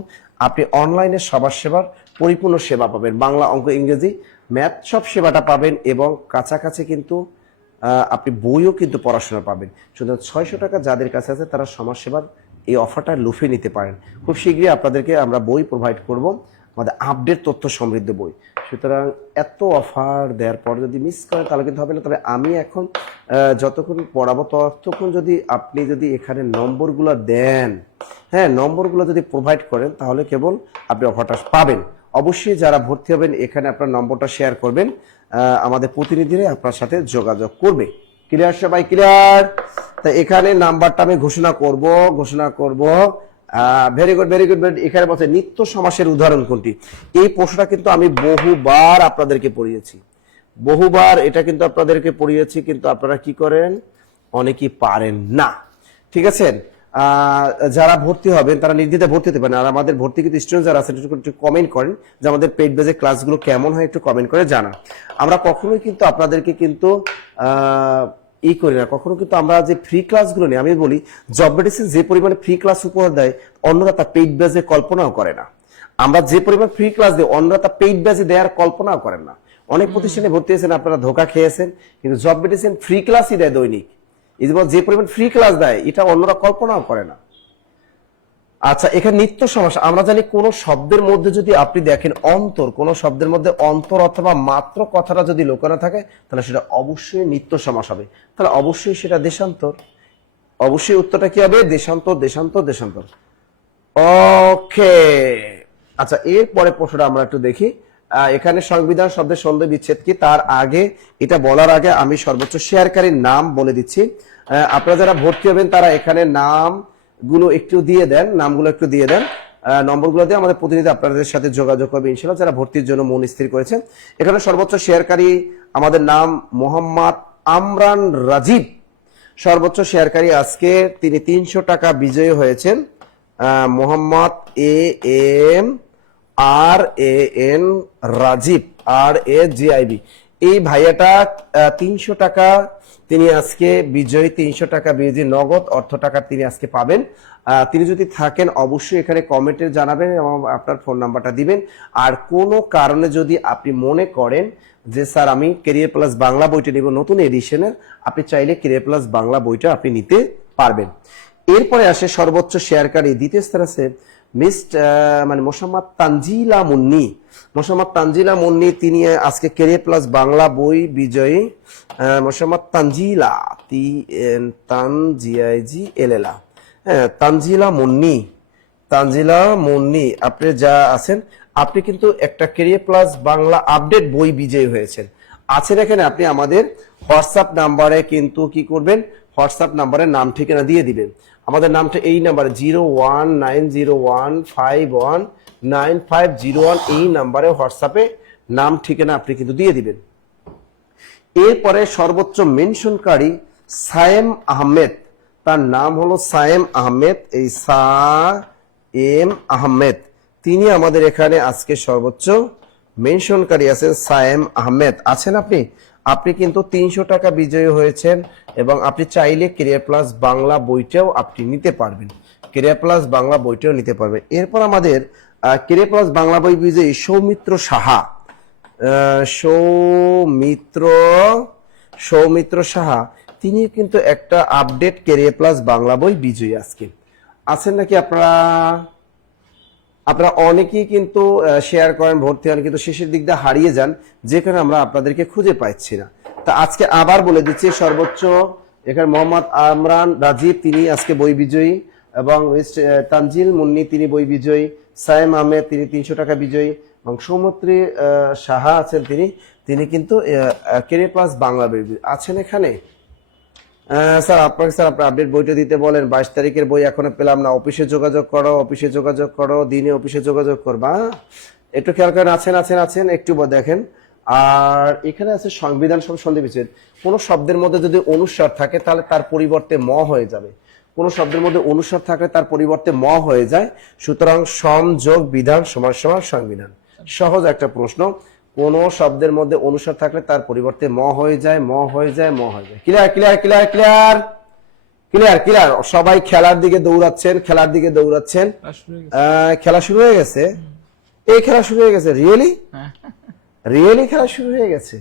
আপনি অনলাইনে সমাজসেবার পরিপূর্ণ সেবা পাবেন, বাংলা, অঙ্ক, ইংরেজি, ম্যাথ সব সেবাটা পাবেন, এবং কাছাকাছি কিন্তু আপনি বইও কিন্তু পড়াশোনা পাবেন। সুতরাং 600 টাকা যাদের কাছে আছে তারা সমাজসেবার এই অফারটা লুফে নিতে পারেন। খুব শীঘ্রই আপনাদেরকে আমরা বই প্রোভাইড করব, আমাদের আপডেট তথ্য সমৃদ্ধ বই। সুতরাং এত অফার দেওয়ার পর যদি মিস করেন তাহলে কিন্তু হবে না। তবে আমি এখন যতক্ষণ পড়াবো ততক্ষণ যদি আপনি যদি এখানে নম্বরগুলো দেন, হ্যাঁ নম্বরগুলো যদি প্রোভাইড করেন, তাহলে কেবল আপনি অফারটা পাবেন। অবশ্যই যারা ভর্তি হবেন এখানে আপনার নম্বরটা শেয়ার করবেন, আমাদের প্রতিনিধিরা আপনার সাথে যোগাযোগ করবে। ক্লিয়ার, সবাই ক্লিয়ার? তা এখানে নাম্বারটা আমি ঘোষণা করব। Very good, very good. এখানে বলছে নিত্য সমাসের উদাহরণ কোনটি? এই প্রশ্নটা কিন্তু আমি বহুবার আপনাদেরকে পড়িয়েছি, এটা কিন্তু আপনাদেরকে পড়িয়েছি, কিন্তু আপনারা কি করেন, অনেকেই পারেন না। ঠিক আছে, যারা ভর্তি হবেন তারা নির্দ্বিধায় ভর্তি হতে পারেন। আর আমাদের ভর্তি কিন্তু স্টুডেন্ট যারা আছেন একটু কমেন্ট করেন যে আমাদের পেইড বেজে ক্লাসগুলো কেমন হয়, একটু কমেন্ট করে জানা। আমরা কখনোই কিন্তু আপনাদেরকে কিন্তু করি না, কখনো কিন্তু আমরা যে ফ্রি ক্লাসগুলো নিই, আমি বলি জব মেডিসিন যে পরিমাণে ফ্রি ক্লাস উপহার দেয় অন্যরা তা পেইড বেজে কল্পনাও করে না। আমরা যে পরিমাণ ফ্রি ক্লাস দিই অন্যরা তা পেইড বেজে দেওয়ার কল্পনাও করেন না। অনেক প্রতিষ্ঠানে ভর্তি হয়েছেন, আপনারা ধোকা খেয়েছেন, কিন্তু জব মেডিসিন ফ্রি ক্লাসই দেয় দৈনিক। যে পরিমাণ ফ্রি ক্লাস দেয় এটা অন্যরা কল্পনাও করে না। আচ্ছা, এখানে নিত্য সমাস আমরা জানি কোন শব্দের মধ্যে যদি আপনি দেখেন অন্তর, কোন শব্দের মধ্যে অন্তর অথবা মাত্র কথাটা যদি লোকানো থাকে তাহলে সেটা অবশ্যই নিত্য সমাস হবে। তাহলে অবশ্যই সেটা দেশান্তর। অবশ্যই উত্তরটা কি হবে? দেশান্তর, দেশান্তর, দেশান্তর। ওকে, আচ্ছা এরপরে প্রশ্নটা আমরা একটু দেখি। এখানে সংবিধান শব্দের সন্ধি বিচ্ছেদ কি? তার আগে, এটা বলার আগে আমি সর্বোচ্চ শেয়ারকারীর নাম বলে দিচ্ছি। আপনারা যারা ভর্তি হবেন তারা এখানে নামগুলো একটু দিয়ে দেন, নম্বরগুলো দিয়ে আমাদের প্রতিনিধি আপনাদের সাথে যোগাযোগ করবে ইনশাআল্লাহ, যারা ভর্তির জন্য মন স্থির করেছে। এখানে সর্বোচ্চ শেয়ারকারী আমাদের নাম মোহাম্মদ আমরান রাজীব, সর্বোচ্চ শেয়ারকারী আজকে তিনি 300 টাকা বিজয়ী হয়েছেন। মোহাম্মদ AMRAN রাজীব, RAGIB, এই ভাইয়াটা 300 টাকা তিনি আজকে বিজয়ী, 300 টাকা বিজয়ী নগদ অর্থ টাকা তিনি আজকে পাবেন। তিনি যদি থাকেন অবশ্যই এখানে কমেন্টে জানাবেন এবং আপনার ফোন নাম্বারটা দিবেন। আর কোনো কারণে যদি আপনি মনে করেন যে স্যার আমি ক্যারিয়ার প্লাস বাংলা বইটা নিব নতুন এডিশনের, আপনি চাইলে ক্যারিয়ার প্লাস বাংলা বইটা আপনি নিতে পারবেন। এরপরে আসে সর্বোচ্চ শেয়ারকারী, দ্বিতীয় স্থান আছে মোসাম্মদ তানজিলা মুন্নি। মোসাম্মদ তানজিলা মুন্নি তিনি আজকে ক্যারিয়ার প্লাস বাংলা বই বিজয়ী। মোসাম্মদ তানজিলা, TANGIGLLA, হ্যাঁ তানজিলা মুন্নি, আপনি যা আছেন আপনি কিন্তু একটা ক্যারিয়ার প্লাস বাংলা আপডেট বই বিজয়ী হয়েছেন। আছেন এখানে, আপনি আমাদের হোয়াটসঅ্যাপ নাম্বারে কিন্তু কি করবেন, হোয়াটসঅ্যাপ নাম্বারে নাম ঠিকানা দিয়ে দিবেন। আমাদের নামটা এই নাম্বারে 01901519501, এই নাম্বারে হোয়াটসঅ্যাপে নাম ঠিকানা আপনি কিন্তু দিয়ে দিবেন। এরপরে সর্বোচ্চ মেনশনকারী সায়েম আহমেদ, তার নাম হলো সায়েম আহমেদ, এই সায়েম আহমেদ, তিনি আমাদের এখানে আজকে সর্বোচ্চ মেনশনকারী আছেন। সায়েম আহমেদ আছেন আপনি কিন্তু 300 টাকা বিজয়ী হয়েছেন এবং আপনি চাইলে ক্যারিয়ার প্লাস বাংলা বইটাও আপনি নিতে পারবেন, এরপর আমাদের ক্যারিয়ার প্লাস বাংলা বই বিজয়ী সৌমিত্র সাহা, তিনি কিন্তু একটা আপডেট ক্যারিয়ার প্লাস বাংলা বই বিজয়ী আজকে আছেন নাকি? আপনারা অনেকেই কিন্তু শেয়ার করেন, ভর্তি হন, কিন্তু শেষের দিক দিয়ে হারিয়ে যান, যেখানে আমরা আপনাদেরকে খুঁজে পাচ্ছি না। তা আজকে আবার বলে দিচ্ছি, সর্বোচ্চ এখানে মোহাম্মদ আমরান রাজীব তিনি আজকে বই বিজয়ী, এবং তানজিল মুন্নি তিনি বই বিজয়ী, সায়েম আহমেদ তিনি 300 টাকা বিজয়ী, এবং সৌমিত্রী সাহা আছেন তিনি কিন্তু ক্যারিয়ার প্লাস বাংলা বই আছেন এখানে। স্যার আপনার আপডেট বইটা দিতে বলেন, 22 তারিখের বই এখনো পেলাম না। অফিসে যোগাযোগ করো, দিনে অফিসে যোগাযোগ করবা, একটু খেয়াল করেন। আছেন একটু দেখেন। আর এখানে আছে সংবিধান সন্ধি বিচ্ছেদ। কোন শব্দের মধ্যে যদি অনুস্বার থাকে তাহলে তার পরিবর্তে ম হয়ে যাবে, কোন শব্দের মধ্যে অনুস্বার থাকলে তার পরিবর্তে ম হয়ে যায়। সুতরাং সম যোগ বিধান সমান সমান সংবিধান। সহজ একটা প্রশ্ন, কোন শব্দের মধ্যে অনুস্বার থাকলে তার পরিবর্তে ম হয়ে যায়। ক্লিয়ার। সবাই খেলার দিকে দৌড়াচ্ছেন। খেলা শুরু হয়ে গেছে। এই খেলা শুরু হয়ে গেছে, রিয়েলি খেলা শুরু হয়ে গেছে।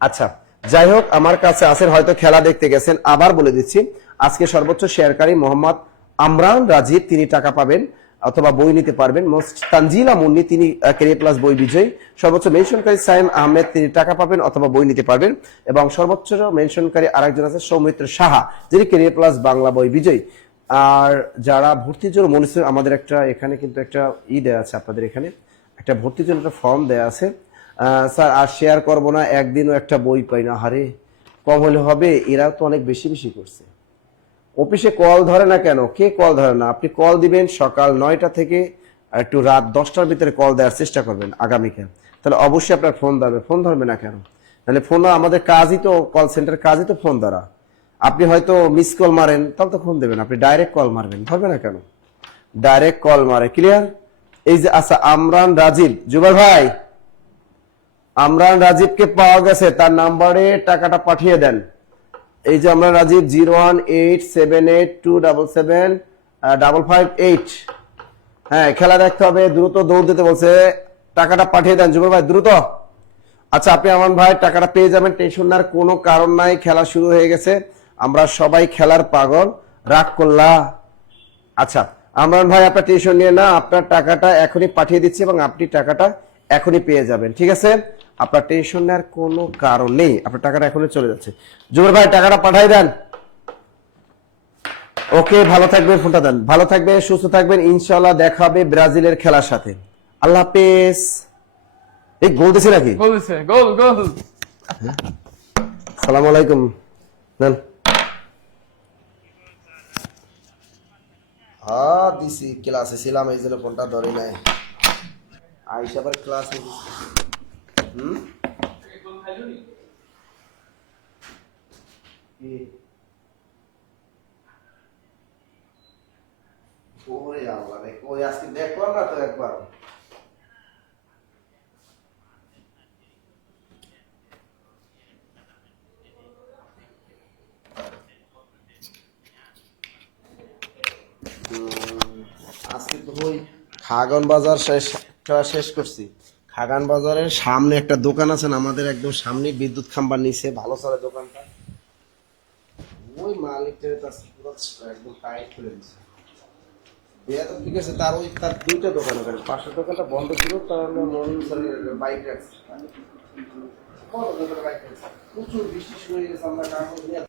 আচ্ছা যাই হোক, আমার কাছে আছেন, হয়তো খেলা দেখতে গেছেন। আবার বলে দিচ্ছি, আজকে সর্বোচ্চ শেয়ারকারী মোহাম্মদ আমরান রাজীব, তিনি টাকা পাবেন অথবা বই নিতে পারবেন। তানজিলা মুন্নি তিনি ক্যারিয়ার প্লাস বই বিজয়ী। সর্বোচ্চ মেনশনকারী সায়েম আহমেদ, তিনি টাকা পাবেন অথবা বই নিতে পারবেন। এবং সর্বোচ্চ মেনশনকারী আরেকজন আছে সৌমিত্র সাহা, যিনি ক্যারিয়ার প্লাস বাংলা বই বিজয়ী। আর যারা ভর্তির জন্য মনে, আমাদের একটা এখানে কিন্তু একটা দেয়া আছে, আপনাদের এখানে একটা ভর্তির জন্য একটা ফর্ম দেয়া আছে। স্যার আর শেয়ার করবো না, একদিনও একটা বই পাই না। হারে কম হলে হবে? এরা তো অনেক বেশি বেশি করছে। অফিসে কল ধরে না কেন? কে কল ধরে না? আপনি কল দিবেন সকাল 9টা থেকে আর একটু রাত 10টার ভিতরে কল দেওয়ার চেষ্টা করবেন আগামীকাল, তাহলে অবশ্যই আপনার ফোন ধরবে। ফোন ধরবে না কেন? তাহলে ফোন, আমাদের কাজই তো কল সেন্টার, কাজই তো ফোন ধরা। আপনি হয়তো মিস কল মারেন, তাহলে তো ফোন দেবেন, আপনি ডাইরেক্ট কল মারবেন, ধরবে না কেন? ডাইরেক্ট কল মারে। ক্লিয়ার? এই যে আচ্ছা, আমরান রাজীব, জুবাই ভাই, আমরান রাজীবকে পাওয়া গেছে, তার নাম্বারে টাকাটা পাঠিয়ে দেন। এই যে আমরা রাজীব 01878277558। হ্যাঁ, খেলা দেখতে হবে, দ্রুত দৌড় দিতে বলছে, টাকাটা পাঠিয়ে দেন জুবাই ভাই, দ্রুত। আচ্ছা, আপনি আমার ভাই টাকাটা পেয়ে যাবেন, টেনশন নেওয়ার কোনো কারণ নাই। খেলা শুরু হয়ে গেছে, আমরা সবাই খেলার পাগল। রাগ করলা? আচ্ছা আমরান ভাই, আপনার টেনশন নিয়ে না, আপনার টাকাটা এখনই পাঠিয়ে দিচ্ছি এবং আপনি টাকাটা এখনই পেয়ে যাবেন, ঠিক আছে? আপনার টেনশন নেওয়ার কোনো কারণ নেই, আপনার টাকাটা এখনই চলে যাচ্ছে। জুবাই ভাই টাকাটা পাঠিয়ে দেন। ওকে, ভালো থাকবেন, ফোনটা দেন। ভালো থাকবেন, সুস্থ থাকবেন, ইনশাআল্লাহ দেখা হবে ব্রাজিলের খেলার সাথে। আল্লাহ হাফেজ। এই গোল দিছে নাকি? গোল দিছে, গোল গোল। সালাম আলাইকুম। নেন। হ্যাঁ দিছি, ক্লাসে ছিলাম এই জন্য ফোনটা ধরে নাই। আইসা আবার ক্লাসে ওরে আল্লাহ রে, ওই আজকে দেখলাম না তো একবার। আজকে তো ওই খাগান বাজার শেষ করছি। খাগান বাজারের সামনে একটা দোকান আছে না আমাদের, একদম সামনে বিদ্যুৎ খাম্বার নিচে, ভালো চলে দোকানটা। ওই মালিকটার একদম টাইট করে দিচ্ছে। ঠিক আছে, তার ওই তার দুইটা দোকান, ওখানে পাশের দোকানটা বন্ধ ছিল, তার বাইক রাখছে, প্রচুর বৃষ্টি শুরু হয়ে গেছে, আমরা কাগজ নিয়ে